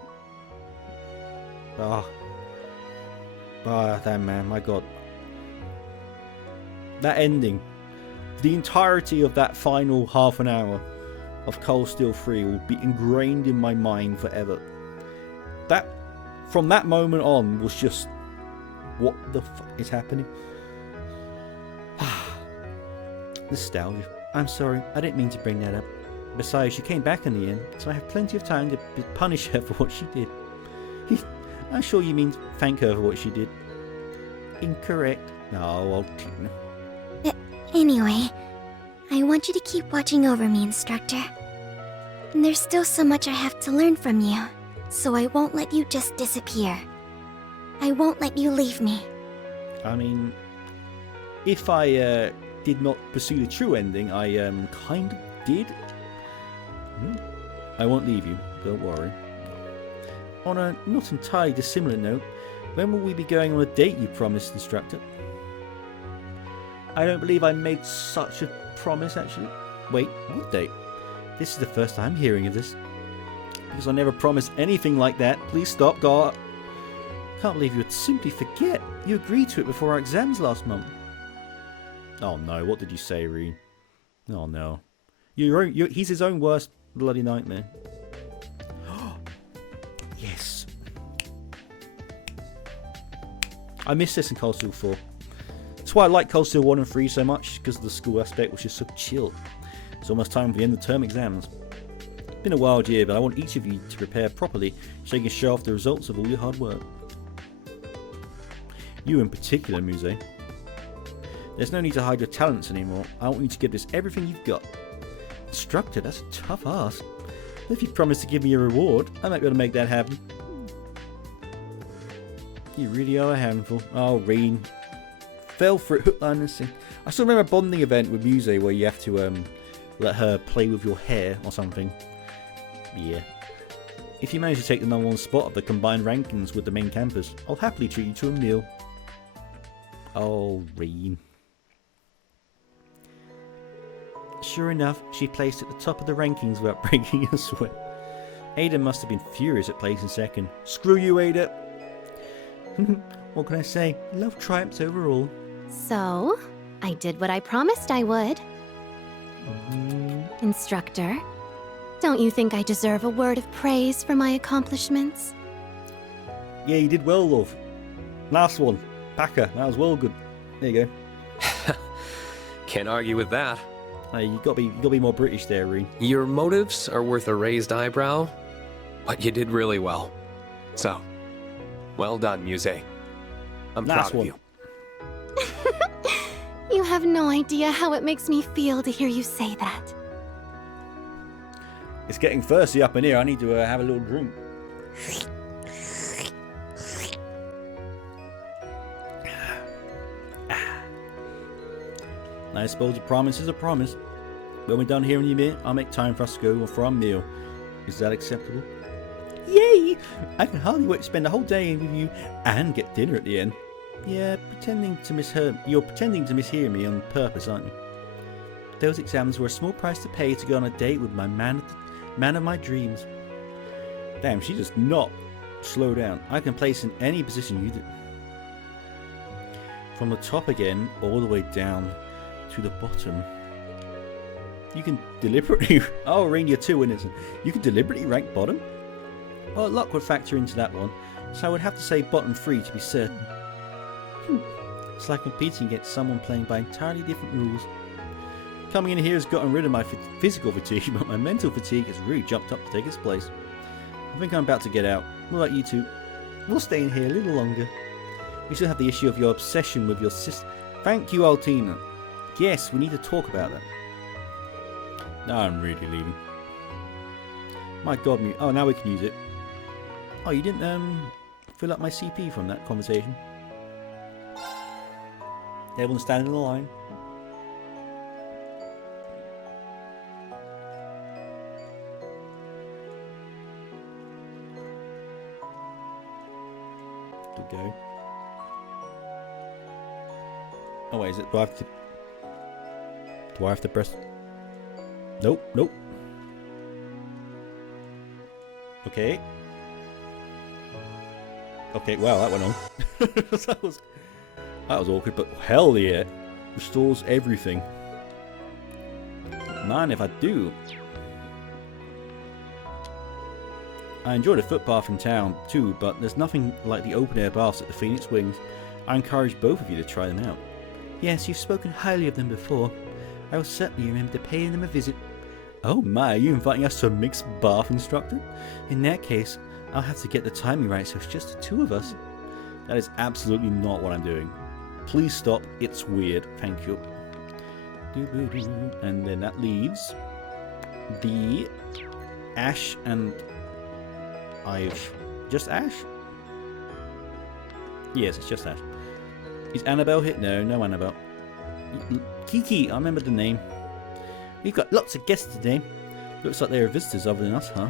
damn man, my god. That ending. The entirety of that final half an hour of Cold Steel 3 will be ingrained in my mind forever. That, from that moment on, was just, what the fuck is happening? Nostalgia. I'm sorry, I didn't mean to bring that up. Besides, she came back in the end, so I have plenty of time to punish her for what she did. I'm sure you mean thank her for what she did. Incorrect. No, Altina. Anyway, I want you to keep watching over me, Instructor. And there's still so much I have to learn from you, so I won't let you just disappear. I won't let you leave me. I mean, if I did not pursue the true ending, I kind of did. I won't leave you, don't worry. On a not entirely dissimilar note, when will we be going on a date you promised, Instructor? I don't believe I made such a promise, actually. Wait, what date? This is the first time I'm hearing of this. Because I never promised anything like that. Please stop, God. Can't believe you would simply forget. You agreed to it before our exams last month. Oh no, what did you say, Rean? Oh no. He's his own worst bloody nightmare. Yes. I miss this in Cold Steel 4. That's why I like Cold Steel 1 and 3 so much, because of the school aspect, which is so chill. It's almost time for the end of term exams. It's been a wild year, but I want each of you to prepare properly so you can show off the results of all your hard work. You in particular, Musse. There's no need to hide your talents anymore. I want you to give this everything you've got. Instructor, that's a tough ask. But if you promise to give me a reward, I might be able to make that happen. You really are a handful. Oh, Rean. Fell for it, hook, line and sinker. I still remember a bonding event with Musse where you have to let her play with your hair or something. Yeah. If you manage to take the #1 spot of the combined rankings with the main campus, I'll happily treat you to a meal. Oh, Rean. Sure enough, she placed at the top of the rankings without breaking a sweat. Ada must have been furious at placing second. Screw you, Ada! What can I say? Love triumphs overall. So, I did what I promised I would. Instructor, don't you think I deserve a word of praise for my accomplishments? Yeah, you did well, love. Last one. Packer, that was well good. There you go. Can't argue with that. Hey, you gotta be more British there, Rean. Your motives are worth a raised eyebrow, but you did really well. So, Well done, Musse. I'm Nice proud one. of you. You have no idea how it makes me feel to hear you say that. It's getting thirsty up in here. I need to have a little drink. I suppose a promise is a promise. When we're done here in Ymir, I'll make time for us to go for our meal. Is that acceptable? Yay! I can hardly wait to spend the whole day with you and get dinner at the end. Yeah, you're pretending to mishear me on purpose, aren't you? Those exams were a small price to pay to go on a date with my man of my dreams. Damn, she does not slow down. I can place in any position you do. From the top again, all the way down to the bottom. You can deliberately... Oh, Rean, you're too innocent. You can deliberately rank bottom? Well, luck would factor into that one, so I would have to say bottom 3 to be certain. It's like competing against someone playing by entirely different rules. Coming in here has gotten rid of my physical fatigue, but my mental fatigue has really jumped up to take its place. I think I'm about to get out. What about you two? We'll stay in here a little longer. We still have the issue of your obsession with your sister. Thank you, Altina. Yes, we need to talk about that. No, I'm really leaving. My god, oh, now we can use it. Oh, you didn't fill up my CP from that conversation. Everyone's standing in the line. Good go. Oh wait, is it? Do I have to press? Nope, nope. Okay. Okay, wow, that went on. that was awkward, but hell yeah. Restores everything. Man, if I do. I enjoy the footpath in town too, but there's nothing like the open air baths at the Phoenix Wings. I encourage both of you to try them out. Yes, you've spoken highly of them before. I will certainly remember to pay them a visit. Oh my, are you inviting us to a mixed bath instructor? In that case, I'll have to get the timing right so it's just the two of us. That is absolutely not what I'm doing. Please stop, it's weird, thank you. And then that leaves the Ash and just Ash? Yes, it's just Ash. Is Annabelle hit? No Annabelle. Kiki, I remember the name. We've got lots of guests today. Looks like they are visitors other than us, huh?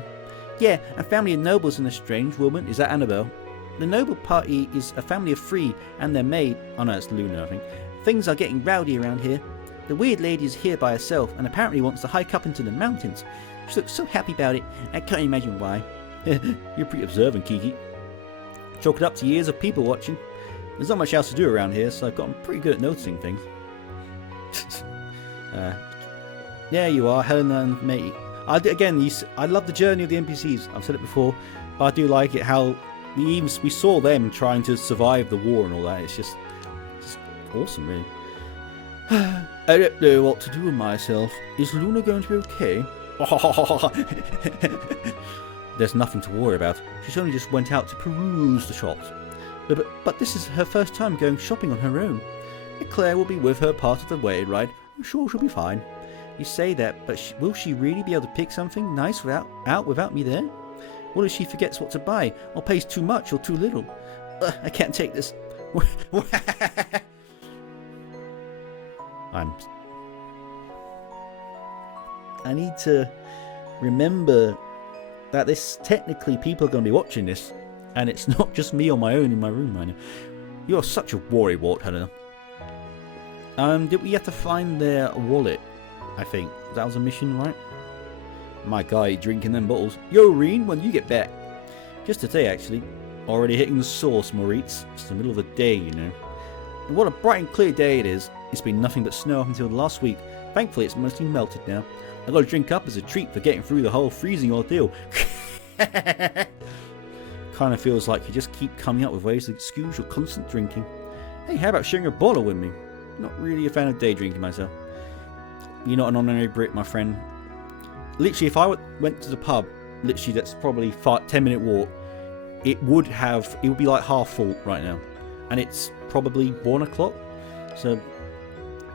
Yeah, a family of nobles and a strange woman. Is that Annabelle? The noble party is a family of 3 and their maid. Oh no, it's Luna, I think. Things are getting rowdy around here. The weird lady is here by herself and apparently wants to hike up into the mountains. She looks so happy about it. I can't imagine why. You're pretty observant, Kiki. Chalk it up to years of people watching. There's not much else to do around here, so I've gotten pretty good at noticing things. Yeah, you are, Helena and Matey. I love the journey of the NPCs. I've said it before, but I do like it how we saw them trying to survive the war and all that. It's just awesome, really. I don't know what to do with myself. Is Luna going to be okay? There's nothing to worry about. She's only just went out to peruse the shops. But this is her first time going shopping on her own. Claire will be with her part of the way, right? I'm sure she'll be fine. You say that, but will she really be able to pick something nice without me there? What if she forgets what to buy, or pays too much or too little? I can't take this. I need to remember that technically people are going to be watching this, and it's not just me on my own in my room right now. You're such a worrywart, Helena. Did we have to find their wallet? I think that was a mission, right? My guy drinking them bottles. Yo, Rean, when you get back? Just today, actually. Already hitting the sauce, Moritz. It's the middle of the day, you know. And what a bright and clear day it is. It's been nothing but snow up until last week. Thankfully, it's mostly melted now. I got to drink up as a treat for getting through the whole freezing ordeal. Kind of feels like you just keep coming up with ways to excuse your constant drinking. Hey, how about sharing a bottle with me? Not really a fan of day drinking myself. You're not an honorary Brit, my friend. Literally, if I went to the pub, literally that's probably 10-minute walk. it would be like half full right now, and it's probably 1 o'clock. So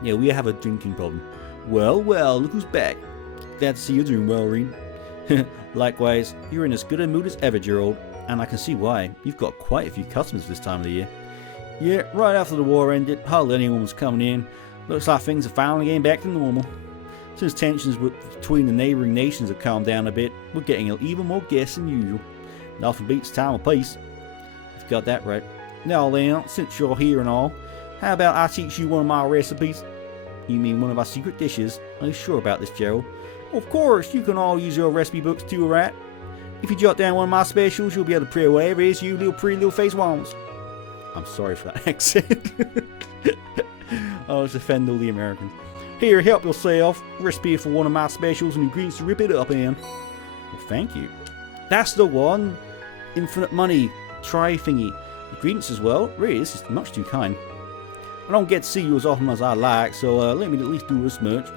yeah, we have a drinking problem. Well, look who's back. Glad to see you're doing well, Rean. Likewise, you're in as good a mood as ever, Gerald, and I can see why. You've got quite a few customers this time of the year. Yeah, right after the war ended, hardly anyone was coming in. Looks like things are finally getting back to normal. Since tensions between the neighbouring nations have calmed down a bit, we're getting even more guests than usual. Nothing beats time of peace. You've got that right. Now then, since you're here and all, how about I teach you one of my recipes? You mean one of our secret dishes? Are you sure about this, Gerald? Of course, you can all use your recipe books too, right? If you jot down one of my specials, you'll be able to pray whatever it is you little pretty little face wants. I'm sorry for that accent. I'll just offend all the Americans. Here, help yourself. Recipe for one of my specials and ingredients to rip it up in. Well, thank you. That's the one. Infinite money. Try thingy. Ingredients as well. Really, this is much too kind. I don't get to see you as often as I like, so let me at least do this much.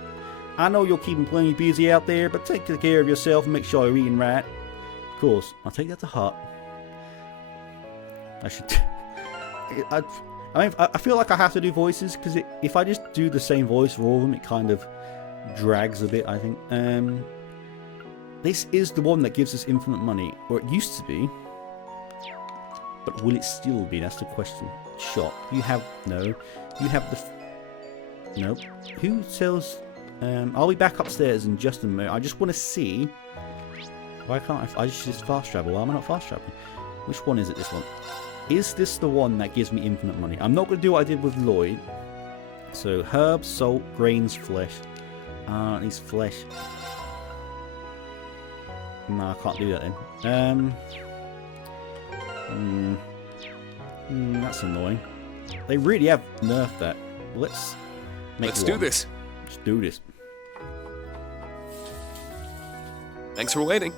I know you're keeping plenty busy out there, but take care of yourself and make sure you're eating right. Of course, I'll take that to heart. I should... I feel like I have to do voices, because if I just do the same voice for all of them, it kind of drags a bit, I think. This is the one that gives us infinite money, or it used to be. But will it still be? That's the question. Shop. You have... No. You have the... Nope. Who sells... I'll be back upstairs in just a moment. I just want to see... Why can't I just fast travel? Why am I not fast traveling? Which one is it, this one? Is this the one that gives me infinite money? I'm not going to do what I did with Lloyd. So, herbs, salt, grains, flesh. It needs flesh. No, I can't do that then. That's annoying. They really have nerfed that. Let's do this. Let's do this. Thanks for waiting.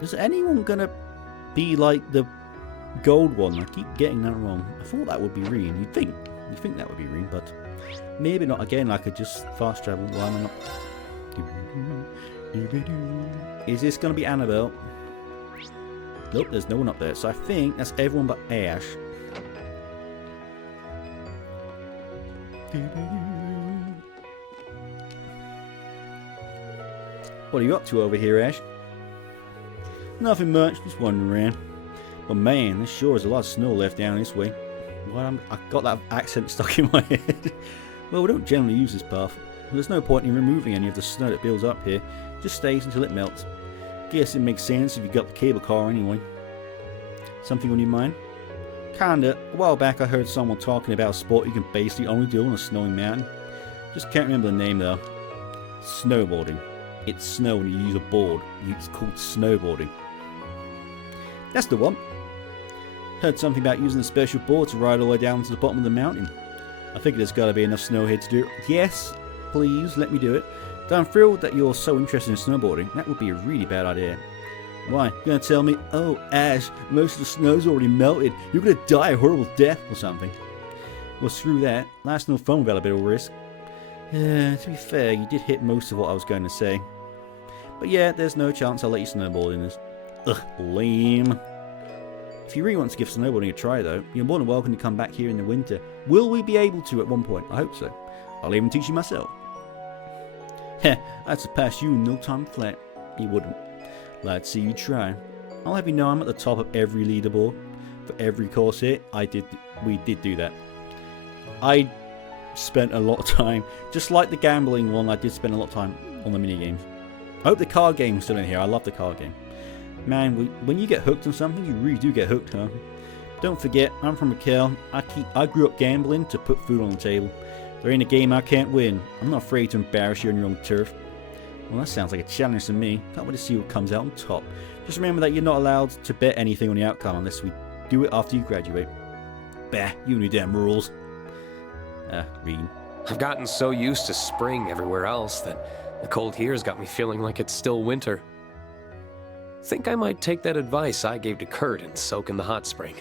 Is anyone gonna be like the gold one? I keep getting that wrong. I thought that would be Rean. You'd think that would be Rean, but maybe not. Again, I could just fast travel. Why am I not? Is this gonna be Annabelle? Nope, there's no one up there. So I think that's everyone but Ash. What are you up to over here, Ash? Nothing much, just wandering around. But man, there sure is a lot of snow left down this way. Well, I got that accent stuck in my head. Well, we don't generally use this path. There's no point in removing any of the snow that builds up here. It just stays until it melts. Guess it makes sense if you got the cable car anyway. Something on your mind? Kinda. A while back I heard someone talking about a sport you can basically only do on a snowy mountain. Just can't remember the name though. Snowboarding. It's snow and you use a board. It's called snowboarding. That's the one. Heard something about using a special board to ride all the way down to the bottom of the mountain. I figured there's got to be enough snow here to do it. Yes, please, let me do it. Though I'm thrilled that you're so interested in snowboarding. That would be a really bad idea. Why? You're going to tell me, oh, Ash, most of the snow's already melted. You're going to die a horrible death or something. Well, screw that. Life's no fun without a bit of risk. To be fair, you did hit most of what I was going to say. But yeah, there's no chance I'll let you snowboard in this. Ugh, lame. If you really want to give snowboarding a try though, you're more than welcome to come back here in the winter. Will we be able to at one point? I hope so. I'll even teach you myself. Heh, I'd surpass you in no time flat. You wouldn't. Glad to see you try. I'll have you know I'm at the top of every leaderboard. For every course here, we did do that. I spent a lot of time, just like the gambling one, I did spend a lot of time on the minigames. I hope the card game's still in here. I love the card game. Man, when you get hooked on something, you really do get hooked, huh? Don't forget, I'm from Raquel. I grew up gambling to put food on the table. There ain't a game I can't win. I'm not afraid to embarrass you on your own turf. Well, that sounds like a challenge to me. Can't wait to see what comes out on top. Just remember that you're not allowed to bet anything on the outcome unless we do it after you graduate. Bah, you knew damn rules. Rean. I've gotten so used to spring everywhere else that the cold here's got me feeling like it's still winter. Think I might take that advice I gave to Kurt and soak in the hot spring.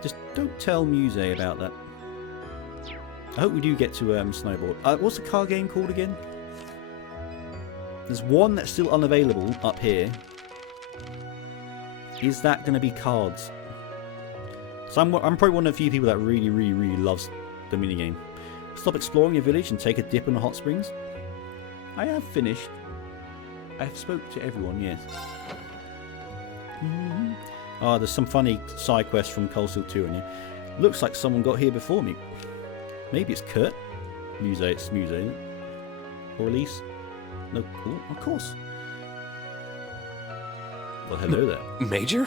Just don't tell Musse about that. I hope we do get to snowboard. What's the car game called again? There's one that's still unavailable up here. is that going to be cards? So I'm probably one of the few people that really, really, really loves the minigame. Stop exploring your village and take a dip in the hot springs. I have finished. I've spoke to everyone, yes. Oh, there's some funny side quests from Coastal 2 in here. Looks like someone got here before me. Maybe it's Kurt. It's Musse, isn't it? Or Elise? No, oh, of course. Well, hello there. Major?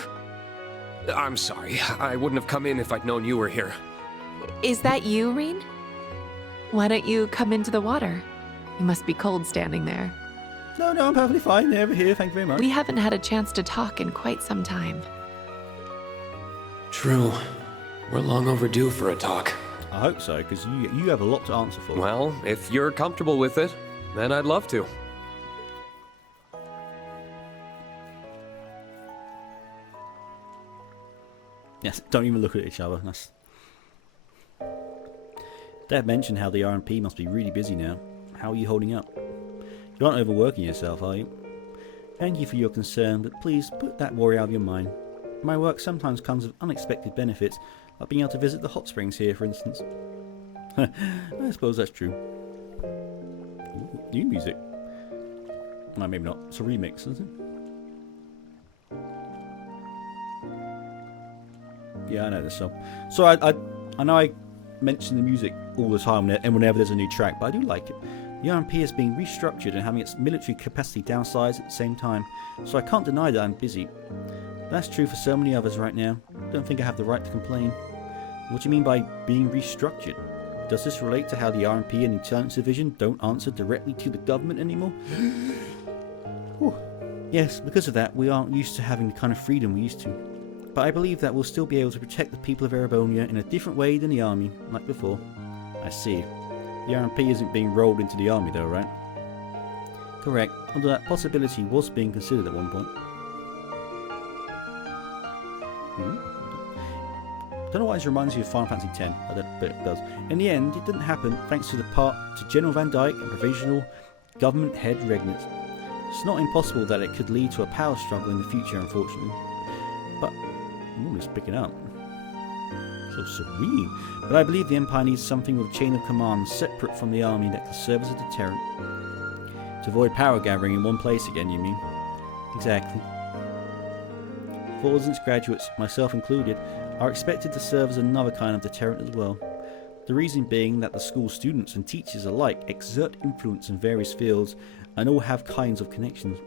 I'm sorry. I wouldn't have come in if I'd known you were here. Is that you, Rean? Why don't you come into the water? You must be cold standing there. No, I'm perfectly fine. Over here, thank you very much. We haven't had a chance to talk in quite some time. True. We're long overdue for a talk. I hope so, because you have a lot to answer for. Well, if you're comfortable with it, then I'd love to. Yes, don't even look at each other. That's... Dad mentioned how the RMP must be really busy now. How are you holding up? You aren't overworking yourself, are you? Thank you for your concern, but please put that worry out of your mind. My work sometimes comes with unexpected benefits, like being able to visit the hot springs here, for instance. I suppose that's true. Ooh, new music. No, maybe not. It's a remix, isn't it? Yeah, I know this song. So I know I mention the music all the time and whenever there's a new track, but I do like it. The RMP is being restructured and having its military capacity downsized at the same time, so I can't deny that I'm busy. That's true for so many others right now. Don't think I have the right to complain. What do you mean by being restructured? Does this relate to how the RMP and the Intelligence Division don't answer directly to the government anymore? Yes, because of that, we aren't used to having the kind of freedom we used to. But I believe that we'll still be able to protect the people of Erebonia in a different way than the army, like before. I see. The RMP isn't being rolled into the army though, right? Correct, although that possibility was being considered at one point. Don't know why this reminds you of Final Fantasy X, but it does. In the end, it didn't happen thanks to the part to General Van Dyke and Provisional Government Head Regnitz. It's not impossible that it could lead to a power struggle in the future, unfortunately. But, it's picking up. So serene. But I believe the Empire needs something with a chain of command separate from the army that can serve as a deterrent. To avoid power gathering in one place again, you mean? Exactly. Thousands of graduates, myself included, are expected to serve as another kind of deterrent as well. The reason being that the school students and teachers alike exert influence in various fields and all have kinds of connections.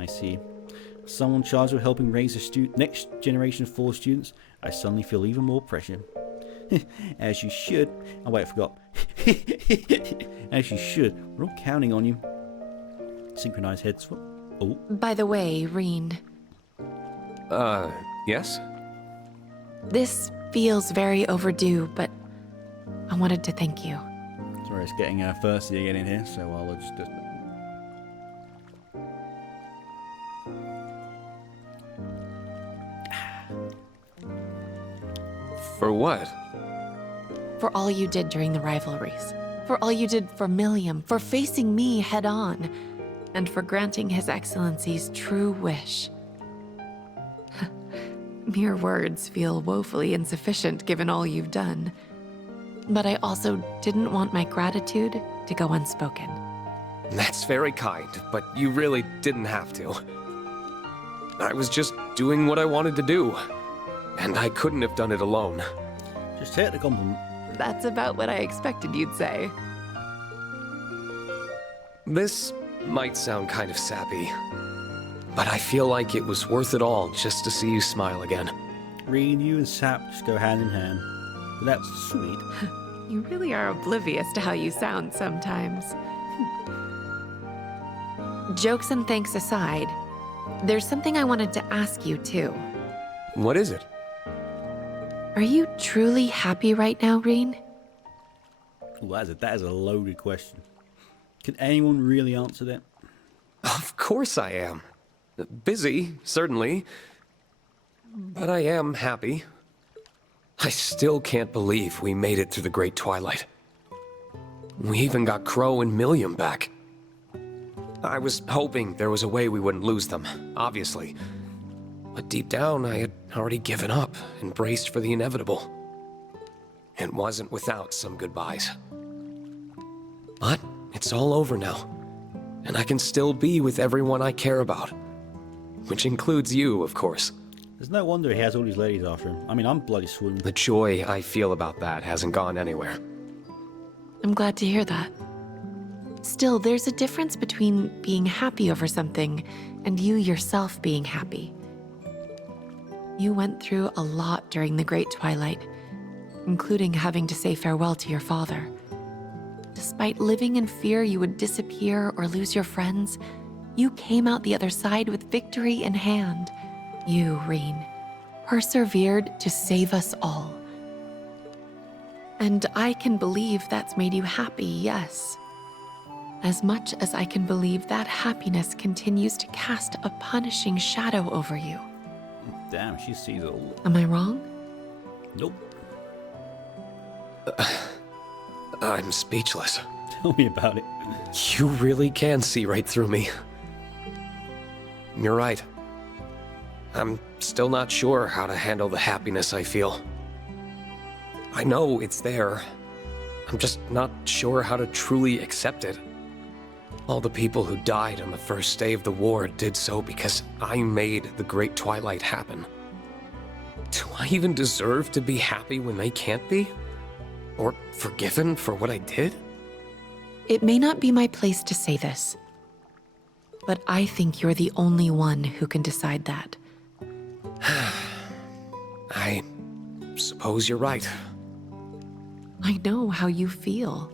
I see. As someone charged with helping raise the next generation of 4 students, I suddenly feel even more pressure. As you should. Oh wait, I forgot. As you should. We're all counting on you. Synchronized heads. Oh. By the way, Rean. Yes? This feels very overdue, but I wanted to thank you. Sorry, it's getting thirsty again in here, so I'll just... For what? For all you did during the rivalries. For all you did for Milliam. For facing me head on. And for granting His Excellency's true wish. Mere words feel woefully insufficient given all you've done. But I also didn't want my gratitude to go unspoken. That's very kind, but you really didn't have to. I was just doing what I wanted to do. And I couldn't have done it alone. Just take the compliment. That's about what I expected you'd say. This might sound kind of sappy, but I feel like it was worth it all just to see you smile again. Rean, you and Sap just go hand in hand. But that's sweet. You really are oblivious to how you sound sometimes. Jokes and thanks aside, there's something I wanted to ask you too. What is it? Are you truly happy right now, Rean? Ooh, that is a loaded question. Can anyone really answer that? Of course I am. Busy, certainly. But I am happy. I still can't believe we made it through the Great Twilight. We even got Crow and Milliam back. I was hoping there was a way we wouldn't lose them, obviously. But deep down, I had already given up and braced for the inevitable. It wasn't without some goodbyes. But it's all over now, and I can still be with everyone I care about. Which includes you, of course. There's no wonder he has all these ladies after him. I mean, I'm bloody swooned. The joy I feel about that hasn't gone anywhere. I'm glad to hear that. Still, there's a difference between being happy over something and you yourself being happy. You went through a lot during the Great Twilight, including having to say farewell to your father. Despite living in fear you would disappear or lose your friends, you came out the other side with victory in hand. You, Rean, persevered to save us all. And I can believe that's made you happy, yes. As much as I can believe that happiness continues to cast a punishing shadow over you. Damn, she sees it all. Am I wrong? Nope. I'm speechless. Tell me about it. You really can see right through me. You're right. I'm still not sure how to handle the happiness I feel. I know it's there. I'm just not sure how to truly accept it. All the people who died on the first day of the war did so because I made the Great Twilight happen. Do I even deserve to be happy when they can't be? Or forgiven for what I did? It may not be my place to say this, but I think you're the only one who can decide that. I suppose you're right. I know how you feel,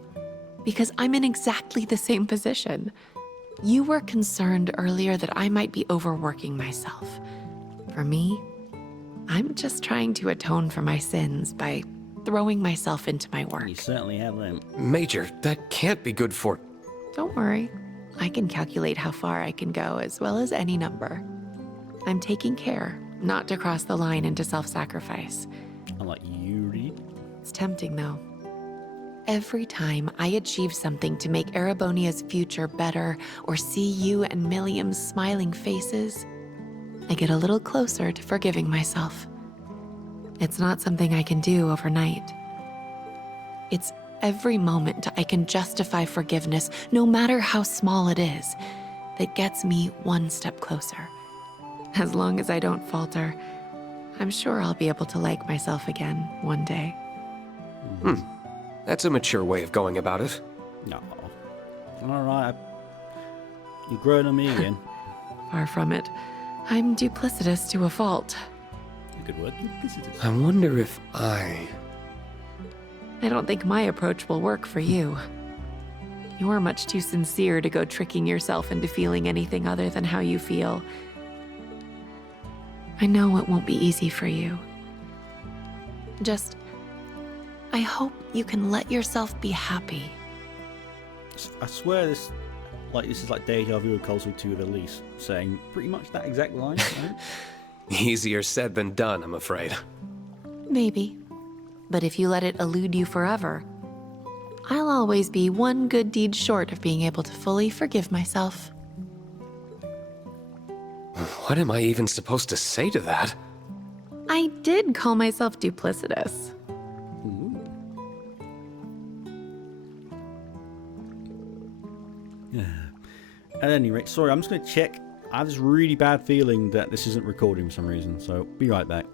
because I'm in exactly the same position. You were concerned earlier that I might be overworking myself. For me, I'm just trying to atone for my sins by throwing myself into my work. You certainly have them. Major, that can't be good for... Don't worry. I can calculate how far I can go as well as any number. I'm taking care not to cross the line into self-sacrifice. Unlike you, Reed. It's tempting, though. Every time I achieve something to make Erebonia's future better or see you and Milliam's smiling faces, I get a little closer to forgiving myself. It's not something I can do overnight. It's every moment I can justify forgiveness, no matter how small it is, that gets me one step closer. As long as I don't falter, I'm sure I'll be able to like myself again one day. That's a mature way of going about it. No. Alright. You're growing on me again. Far from it. I'm duplicitous to a fault. Good word. Duplicitous. I wonder if I don't think my approach will work for you. You're much too sincere to go tricking yourself into feeling anything other than how you feel. I know it won't be easy for you. I hope you can let yourself be happy. I swear this is like deja vu of Closer to with Elise, saying pretty much that exact line. Right? Easier said than done, I'm afraid. Maybe. But if you let it elude you forever, I'll always be one good deed short of being able to fully forgive myself. What am I even supposed to say to that? I did call myself duplicitous. At any rate, sorry, I'm just going to check. I have this really bad feeling that this isn't recording for some reason, so be right back.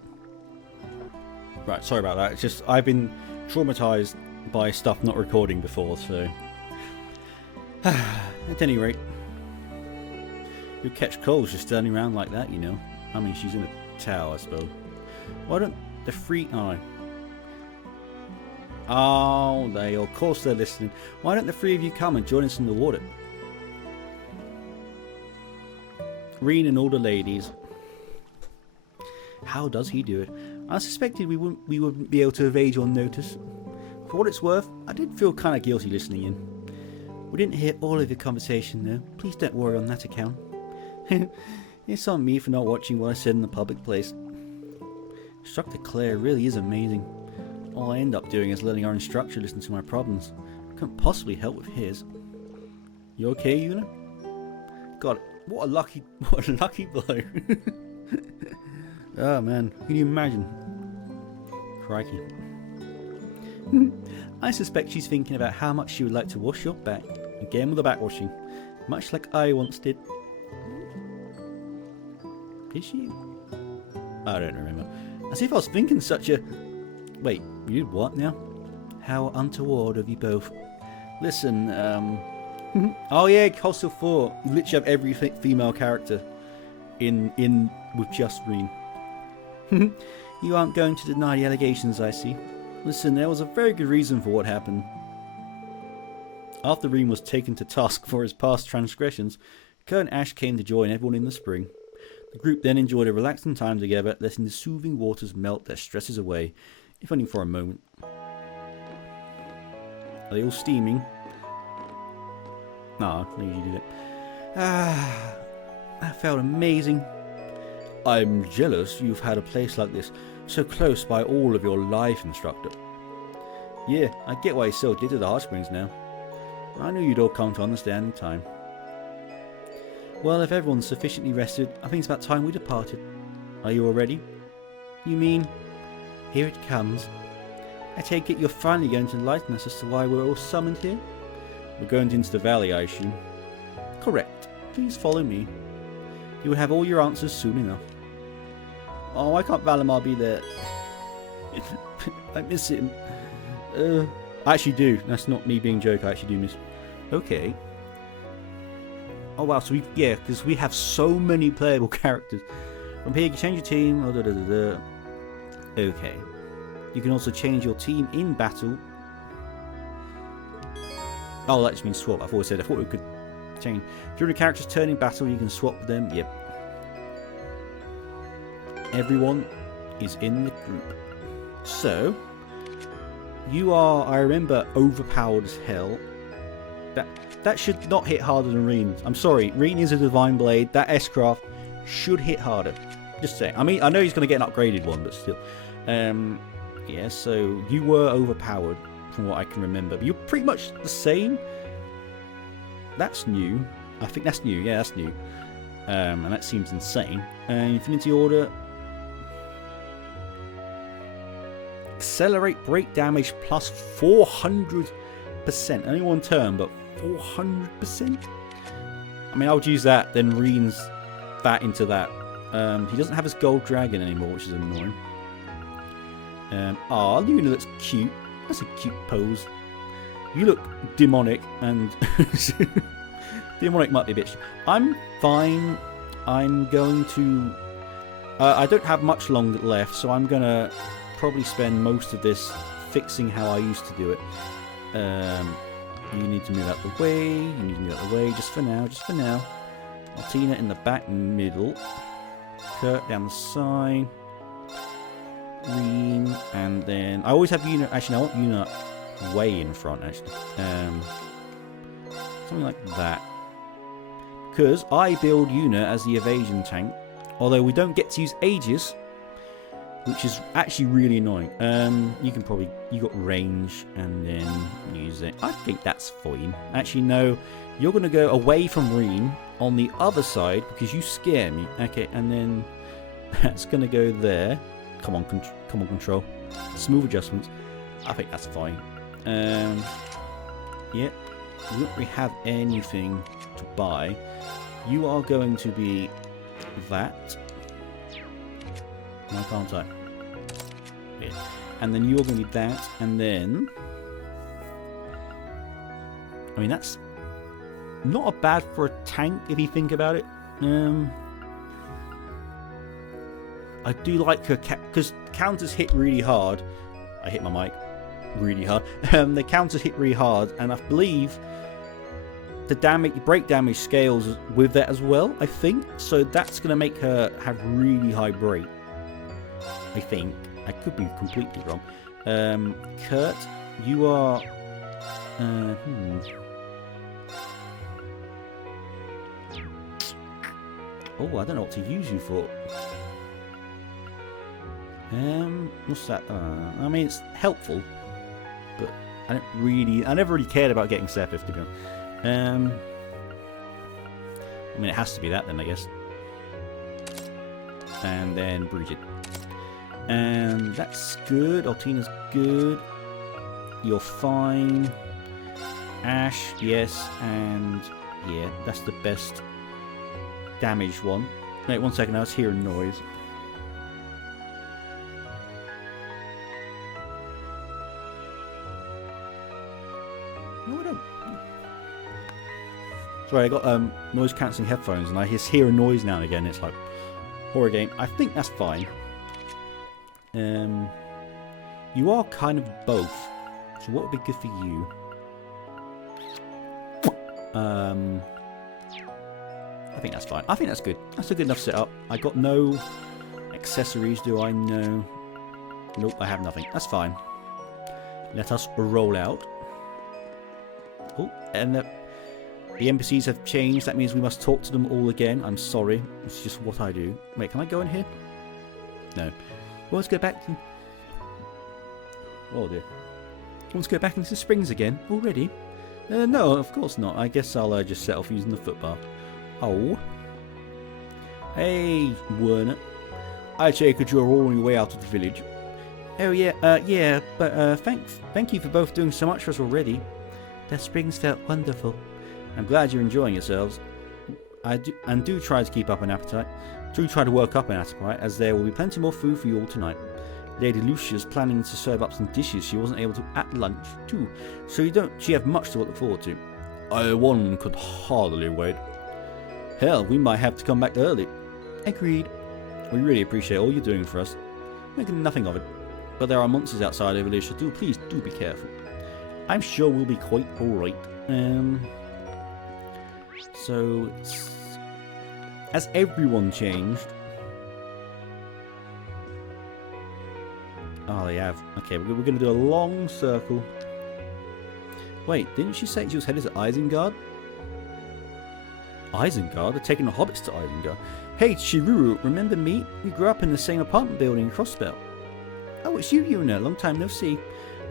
Right, sorry about that. It's just I've been traumatized by stuff not recording before, so... At any rate, you'll catch Coles just standing around like that, you know. I mean, she's in a tower, I suppose. Why don't the three... Oh, of course they're listening. Why don't the three of you come and join us in the water? Rean and all the ladies. How does he do it? I suspected we wouldn't be able to evade your notice. For what it's worth, I did feel kind of guilty listening in. We didn't hear all of your conversation though. Please don't worry on that account. It's on me for not watching what I said in the public place. Instructor Claire really is amazing. All I end up doing is letting our instructor listen to my problems. I couldn't possibly help with his. You okay, Juna? God, what a lucky blow. Oh man, can you imagine? Crikey. I suspect she's thinking about how much she would like to wash your back. Again with the backwashing. Much like I once did. Did she? I don't remember. As if I was thinking such a... Wait, you did what now? How untoward of you both. Listen, oh yeah, Hostel 4. You literally have every female character in with just Rean. You aren't going to deny the allegations, I see. Listen, there was a very good reason for what happened. After Rean was taken to task for his past transgressions, Kurt and Ash came to join everyone in the spring. The group then enjoyed a relaxing time together, letting the soothing waters melt their stresses away, if only for a moment. Are they all steaming? No, I usually do that. Ah, that felt amazing. I'm jealous you've had a place like this, so close by all of your life, instructor. Yeah, I get why you're so addicted to the hot springs now. I knew you'd all come to understand in time. Well, if everyone's sufficiently rested, I think it's about time we departed. Are you all ready? You mean... Here it comes. I take it you're finally going to enlighten us as to why we're all summoned here? We're going into the valley, I assume. Correct. Please follow me. You will have all your answers soon enough. Oh, why can't Valimar be there? I miss him. I actually do. That's not me being a joke. I actually do miss. Okay. Oh wow. So because we have so many playable characters. From here, you can change your team. Okay. You can also change your team in battle. Oh, that just means swap. I thought we could change. During the character's turn in battle, you can swap them. Yep. Everyone is in the group. So, you are, I remember, overpowered as hell. That should not hit harder than Rean. I'm sorry, Rean is a Divine Blade. That S-Craft should hit harder. Just saying. I mean, I know he's going to get an upgraded one, but still. Yeah, so you were overpowered from what I can remember. But you're pretty much the same. That's new. I think that's new. Yeah, that's new. And that seems insane. Infinity Order. Accelerate break damage plus 400%. Only one turn, but 400%? I mean, I would use that, then Rean's that into that. He doesn't have his gold dragon anymore, which is annoying. Luna looks cute. That's a cute pose. You look demonic, and demonic might be a bit. I'm fine. I'm going to. I don't have much long left, so I'm gonna probably spend most of this fixing how I used to do it. You need to move out the way. You need to move out the way. Just for now. Just for now. Altina in the back middle. Kurt down the side. Rean, and then I always have Juna. Actually, I want Juna way in front. Actually, something like that. Because I build Juna as the evasion tank, although we don't get to use Aegis, which is actually really annoying. You got range and then use it. I think that's fine. Actually, no, you're going to go away from Rean on the other side because you scare me. Okay, and then that's going to go there. Come on, control. Smooth adjustments. I think that's fine. Yeah, we don't really have anything to buy. You are going to be that. Why can't I? Yeah. And then you're going to be that, and then... I mean, that's not a bad for a tank, if you think about it. I do like her because counters hit really hard. I hit my mic really hard. The counters hit really hard, and I believe the break damage scales with that as well. I think so. That's going to make her have really high break. I think I could be completely wrong. Kurt, you are. Oh, I don't know what to use you for. What's that? I mean, it's helpful, but I never really cared about getting Sepith, to be honest. I mean, it has to be that then, I guess. and then Bridget. And that's good. Altina's good. You're fine. Ash, yes, and yeah, that's the best damaged one. Wait 1 second, I was hearing noise. No, I don't. Sorry, I got noise cancelling headphones and I just hear a noise now and again. It's like horror game. I think that's fine. You are kind of both. So what would be good for you? I think that's fine. I think that's good. That's a good enough setup. I got no accessories, do I? No. Nope, I have nothing. That's fine. Let us roll out. Oh, and the NPCs have changed. That means we must talk to them all again. I'm sorry. It's just what I do. Wait, can I go in here? No. Well, let's go back to... Oh dear. Let's go back into the springs again. Already? No, of course not. I guess I'll just set off using the footpath. Oh. Hey, Werner. I take it you're all on your way out of the village. Oh yeah, yeah, but thank you for both doing so much for us already. The springs felt wonderful. I'm glad you're enjoying yourselves. Do try to keep up an appetite. Do try to work up an appetite, as there will be plenty more food for you all tonight. Lady Lucia's planning to serve up some dishes she wasn't able to at lunch too, so she have much to look forward to. One could hardly wait. Hell, we might have to come back early. Agreed. We really appreciate all you're doing for us. Making nothing of it. But there are monsters outside over there, so please do be careful. I'm sure we'll be quite alright. So, has everyone changed? Oh, they have. Okay, we're going to do a long circle. Wait, didn't she say she was headed to Isengard? Isengard? They're taking the hobbits to Isengard. Hey, Chiruru, remember me? We grew up in the same apartment building in Crossbell. Oh, it's you, Juna. Long time no see.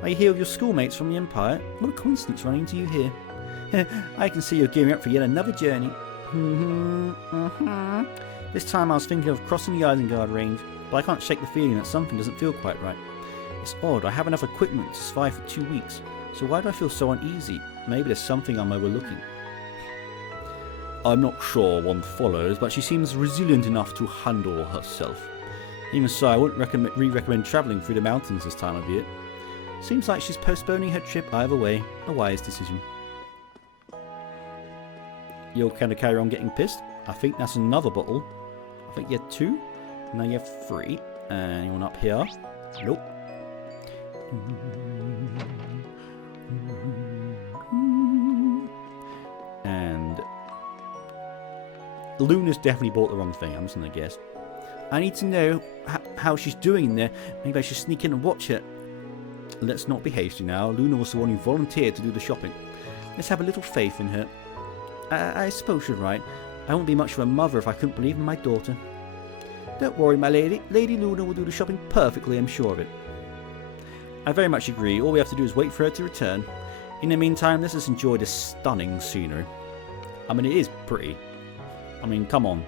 Are you here with your schoolmates from the Empire? What a coincidence running into you here. I can see you're gearing up for yet another journey. This time I was thinking of crossing the Isengard range, but I can't shake the feeling that something doesn't feel quite right. It's odd, I have enough equipment to survive for 2 weeks, so why do I feel so uneasy? Maybe there's something I'm overlooking. I'm not sure one follows, but she seems resilient enough to handle herself. Even so, I wouldn't recommend travelling through the mountains this time of year. Seems like she's postponing her trip either way. A wise decision. You'll kind of carry on getting pissed? I think that's another bottle. I think you had 2. Now you have 3. Anyone up here? Nope. And Luna's definitely bought the wrong thing. I'm just going to guess. I need to know how she's doing in there. Maybe I should sneak in and watch her. Let's not be hasty now. Luna was the one who volunteered to do the shopping. Let's have a little faith in her. I suppose you're right. I wouldn't be much of a mother if I couldn't believe in my daughter. Don't worry, my lady. Lady Luna will do the shopping perfectly, I'm sure of it. I very much agree. All we have to do is wait for her to return. In the meantime, let's just enjoy this stunning scenery. I mean, it is pretty. I mean, come on.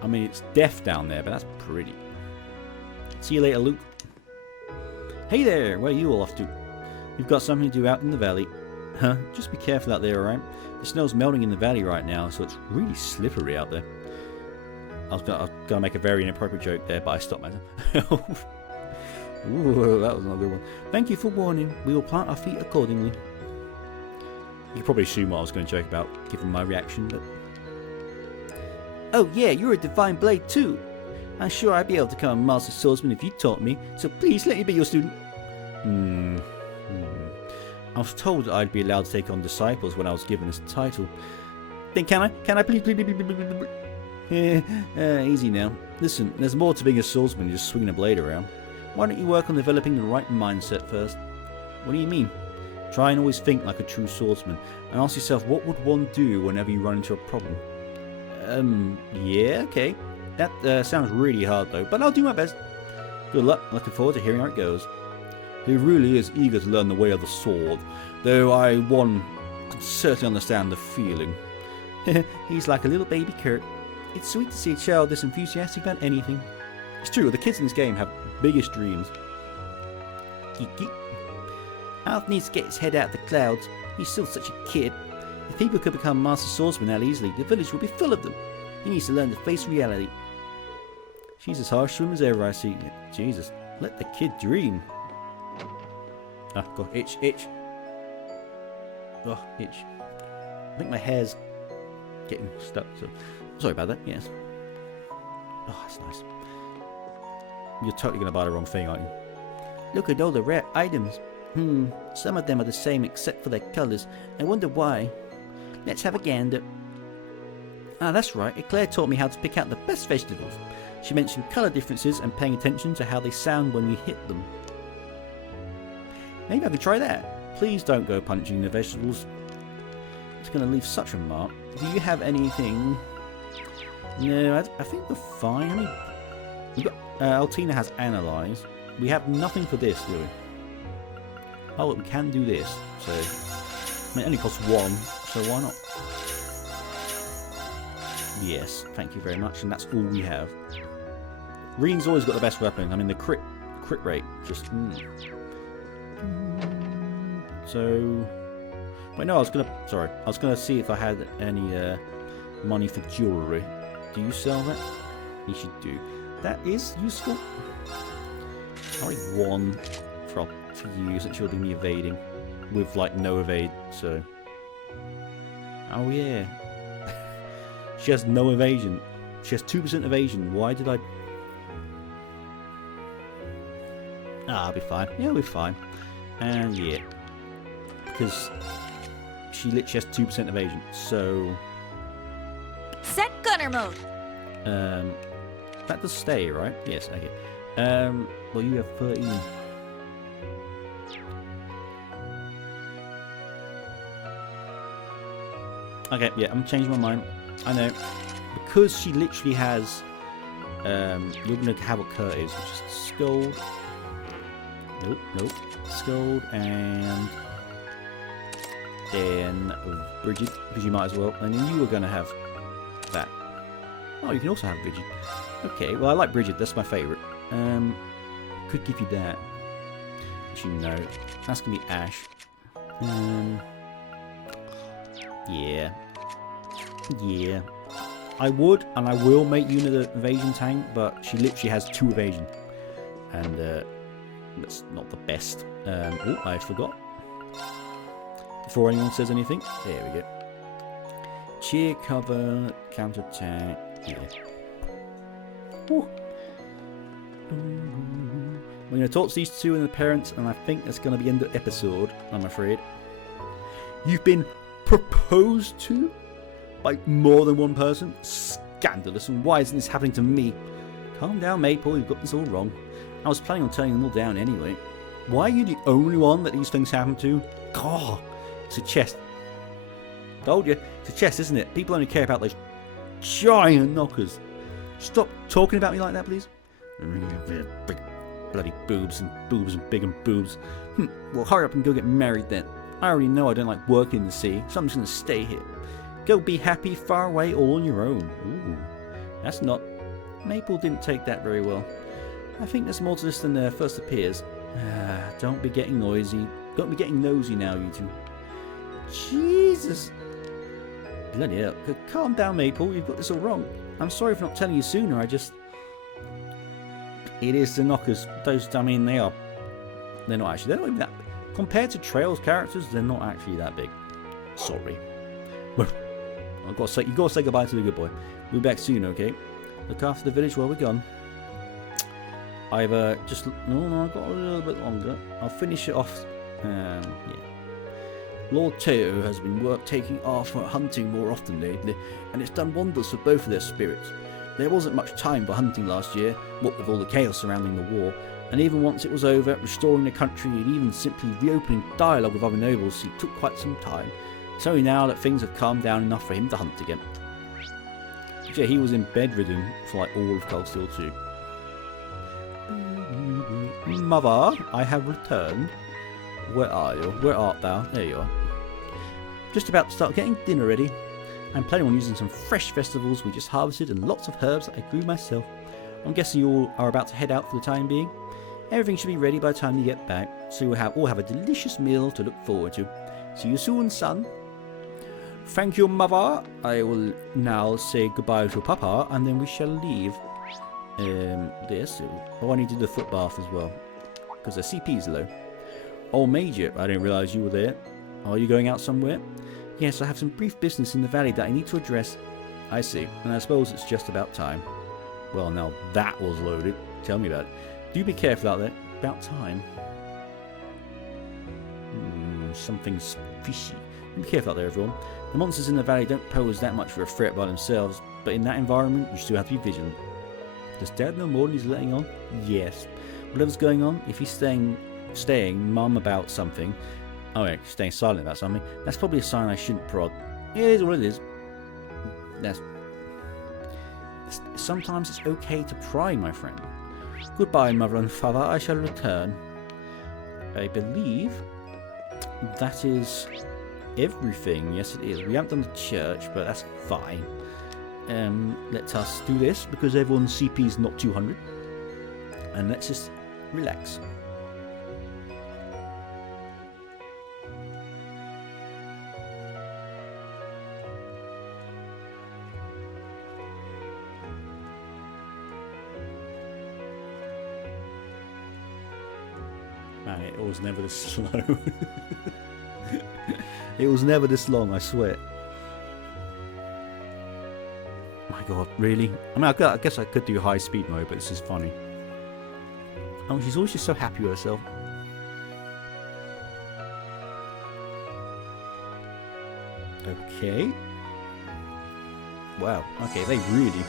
I mean, it's death down there, but that's pretty. See you later, Luke. Hey there, where are you all off to? We've got something to do out in the valley. Huh? Just be careful out there, alright? The snow's melting in the valley right now, so it's really slippery out there. I was gonna make a very inappropriate joke there, but I stopped myself. Ooh, that was another good one. Thank you for warning. We will plant our feet accordingly. You can probably assume what I was going to joke about, given my reaction, but... Oh yeah, you're a divine blade too. I'm sure I'd be able to become a master swordsman if you taught me, so please let me be your student. I was told that I'd be allowed to take on disciples when I was given this title. Then can I? Can I please? Easy now. Listen, there's more to being a swordsman than just swinging a blade around. Why don't you work on developing the right mindset first? What do you mean? Try and always think like a true swordsman, and ask yourself what would one do whenever you run into a problem. Yeah, okay. That sounds really hard though, but I'll do my best. Good luck, looking forward to hearing how it goes. He really is eager to learn the way of the sword, though one can certainly understand the feeling. He's like a little baby Kurt. It's sweet to see a child this enthusiastic about anything. It's true, the kids in this game have biggest dreams. Kiki. Alf needs to get his head out of the clouds. He's still such a kid. If people could become master swordsmen that easily, the village would be full of them. He needs to learn to face reality. She's as harsh to him as ever, I see. Jesus, let the kid dream. Ah, God, itch, itch. Oh, itch. I think my hair's getting stuck, so... Sorry about that, yes. Oh, that's nice. You're totally going to buy the wrong thing, aren't you? Look at all the rare items. Some of them are the same except for their colours. I wonder why. Let's have a gander. Ah, that's right. Eclair taught me how to pick out the best vegetables. She mentioned colour differences and paying attention to how they sound when we hit them. Maybe I could try that. Please don't go punching the vegetables. It's going to leave such a mark. Do you have anything? No, I think we're fine. I mean, we've got, Altina has Analyze. We have nothing for this, do we? Oh, look, we can do this. So, I mean, it only costs 1, so why not? Yes, thank you very much, and that's all we have. Rean's always got the best weapon. I mean, the crit rate just. So, wait, no, I was gonna see if I had any money for jewellery. Do you sell that? You should do. That is useful. Only 1 for you, since you're doing the evading with like no evade. So, oh yeah, she has no evasion. She has 2% evasion. Why did I? Ah, I'll be fine. Yeah, I'll be fine. And yeah, because she literally has 2% evasion. So Set gunner mode. that does stay, right? Yes. Okay. Well, you have 13. Okay. Yeah, I'm changing my mind. I know, because she literally has. You're gonna have what Kurt is, which is Scold. Nope, nope. Scold and then Bridget, because you might as well. And then you were going to have that. Oh, you can also have Bridget. Okay, well, I like Bridget. That's my favourite. Could give you that. Actually, no. That's going to be Ash. Yeah. Yeah. I would, and I will make Juna the evasion tank, but she literally has 2 evasion. And, that's not the best. Oh, I forgot. Before anyone says anything, there we go. Cheer, cover, counter attack. Yeah. Woo. We're going to talk to these 2 and the parents, and I think that's going to be the end of the episode, I'm afraid. You've been proposed to by more than one person? Scandalous, and why isn't this happening to me? Calm down, Maple, you've got this all wrong. I was planning on turning them all down anyway. Why are you the only one that these things happen to? God, it's a chest. Told you, it's a chest, isn't it? People only care about those giant knockers. Stop talking about me like that, please. Big bloody boobs and big and boobs. Well, hurry up and go get married then. I already know I don't like working in the sea, so I'm just going to stay here. Go be happy far away all on your own. Ooh, that's not... Maple didn't take that very well. I think there's more to this than first appears. Don't be getting noisy. Don't be getting nosy now, you 2. Jesus. Bloody hell. Calm down, Maple. You've got this all wrong. I'm sorry for not telling you sooner. It is the knockers. Those, I mean, they're not actually... They're not even that... Compared to Trail's characters, they're not actually that big. Sorry. Well, you've got to say goodbye to the good boy. We'll be back soon, okay? Look after the village while we're gone. I've no, I've got a little bit longer. I'll finish it off. Yeah. Lord Teo has been taking off hunting more often lately, and it's done wonders for both of their spirits. There wasn't much time for hunting last year, what with all the chaos surrounding the war, and even once it was over, restoring the country and even simply reopening dialogue with other nobles, it took quite some time. It's only now that things have calmed down enough for him to hunt again. Yeah, he was in bedridden for like all of Cold Steel 2. Mother, I have returned. Where are you? Where art thou? There you are. Just about to start getting dinner ready. I'm planning on using some fresh vegetables we just harvested and lots of herbs that I grew myself. I'm guessing you all are about to head out for the time being. Everything should be ready by the time you get back, so you'll all have a delicious meal to look forward to. See you soon, son. Thank you, mother. I will now say goodbye to Papa, and then we shall leave. I need to do the foot bath as well, because the CP is low. Oh, Major, I didn't realise you were there. Are you going out somewhere? Yes, I have some brief business in the valley that I need to address. I see, and I suppose it's just about time. Well, now that was loaded. Tell me about it. Do be careful out there. About time. Something's fishy. Be careful out there, everyone. The monsters in the valley don't pose that much of a threat by themselves, but in that environment, you still have to be vigilant. Does Dad know more than he's letting on? Yes. Whatever's going on, if he's staying mum about something, staying silent about something, that's probably a sign I shouldn't prod. It is what it is. Sometimes it's okay to pry, my friend. Goodbye, mother and father. I shall return. I believe that is everything. Yes, it is. We haven't done the church, but that's fine. Let us do this because everyone's CP is not 200. And let's just relax. Man, it was never this slow. It was never this long, I swear. My god, really? I mean, I guess I could do high speed mode, but this is funny. Oh, she's always just so happy with herself. Okay. Wow. Okay, they really...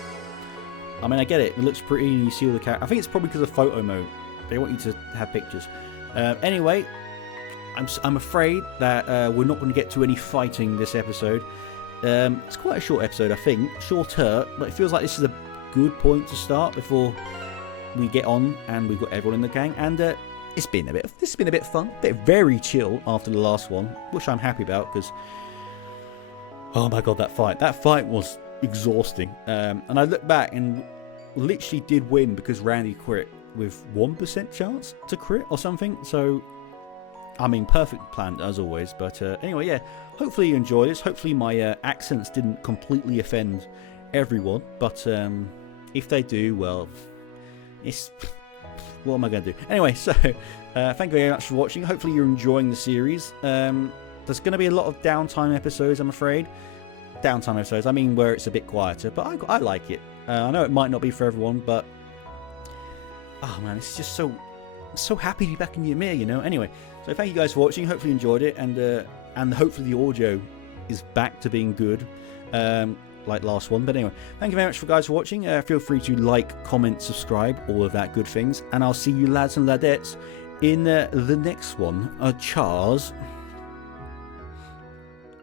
I mean, I get it. It looks pretty and you see all the characters. I think it's probably because of photo mode. They want you to have pictures. Anyway, I'm afraid that we're not going to get to any fighting this episode. It's quite a short episode, I think. Shorter, but it feels like this is a good point to start before we get on and we've got everyone in the gang. And this has been a bit fun, very chill after the last one, which I'm happy about because, oh my god, that fight was exhausting. And I look back and literally did win because Randy crit with 1% chance to crit or something. So, I mean, perfect plan as always. But anyway, yeah, hopefully you enjoyed this. Hopefully my accents didn't completely offend everyone. But if they do, well, what am I going to do? Anyway, so thank you very much for watching. Hopefully you're enjoying the series. There's going to be a lot of downtime episodes, I'm afraid. Downtime episodes, I mean where it's a bit quieter. But I like it. I know it might not be for everyone, but... oh man, it's just so happy to be back in Ymir, you know. Anyway, so thank you guys for watching. Hopefully you enjoyed it, and hopefully the audio is back to being good, like last one. But anyway, thank you very much for guys for watching. Feel free to like, comment, subscribe, all of that good things, and I'll see you lads and ladettes in the next one. Charles.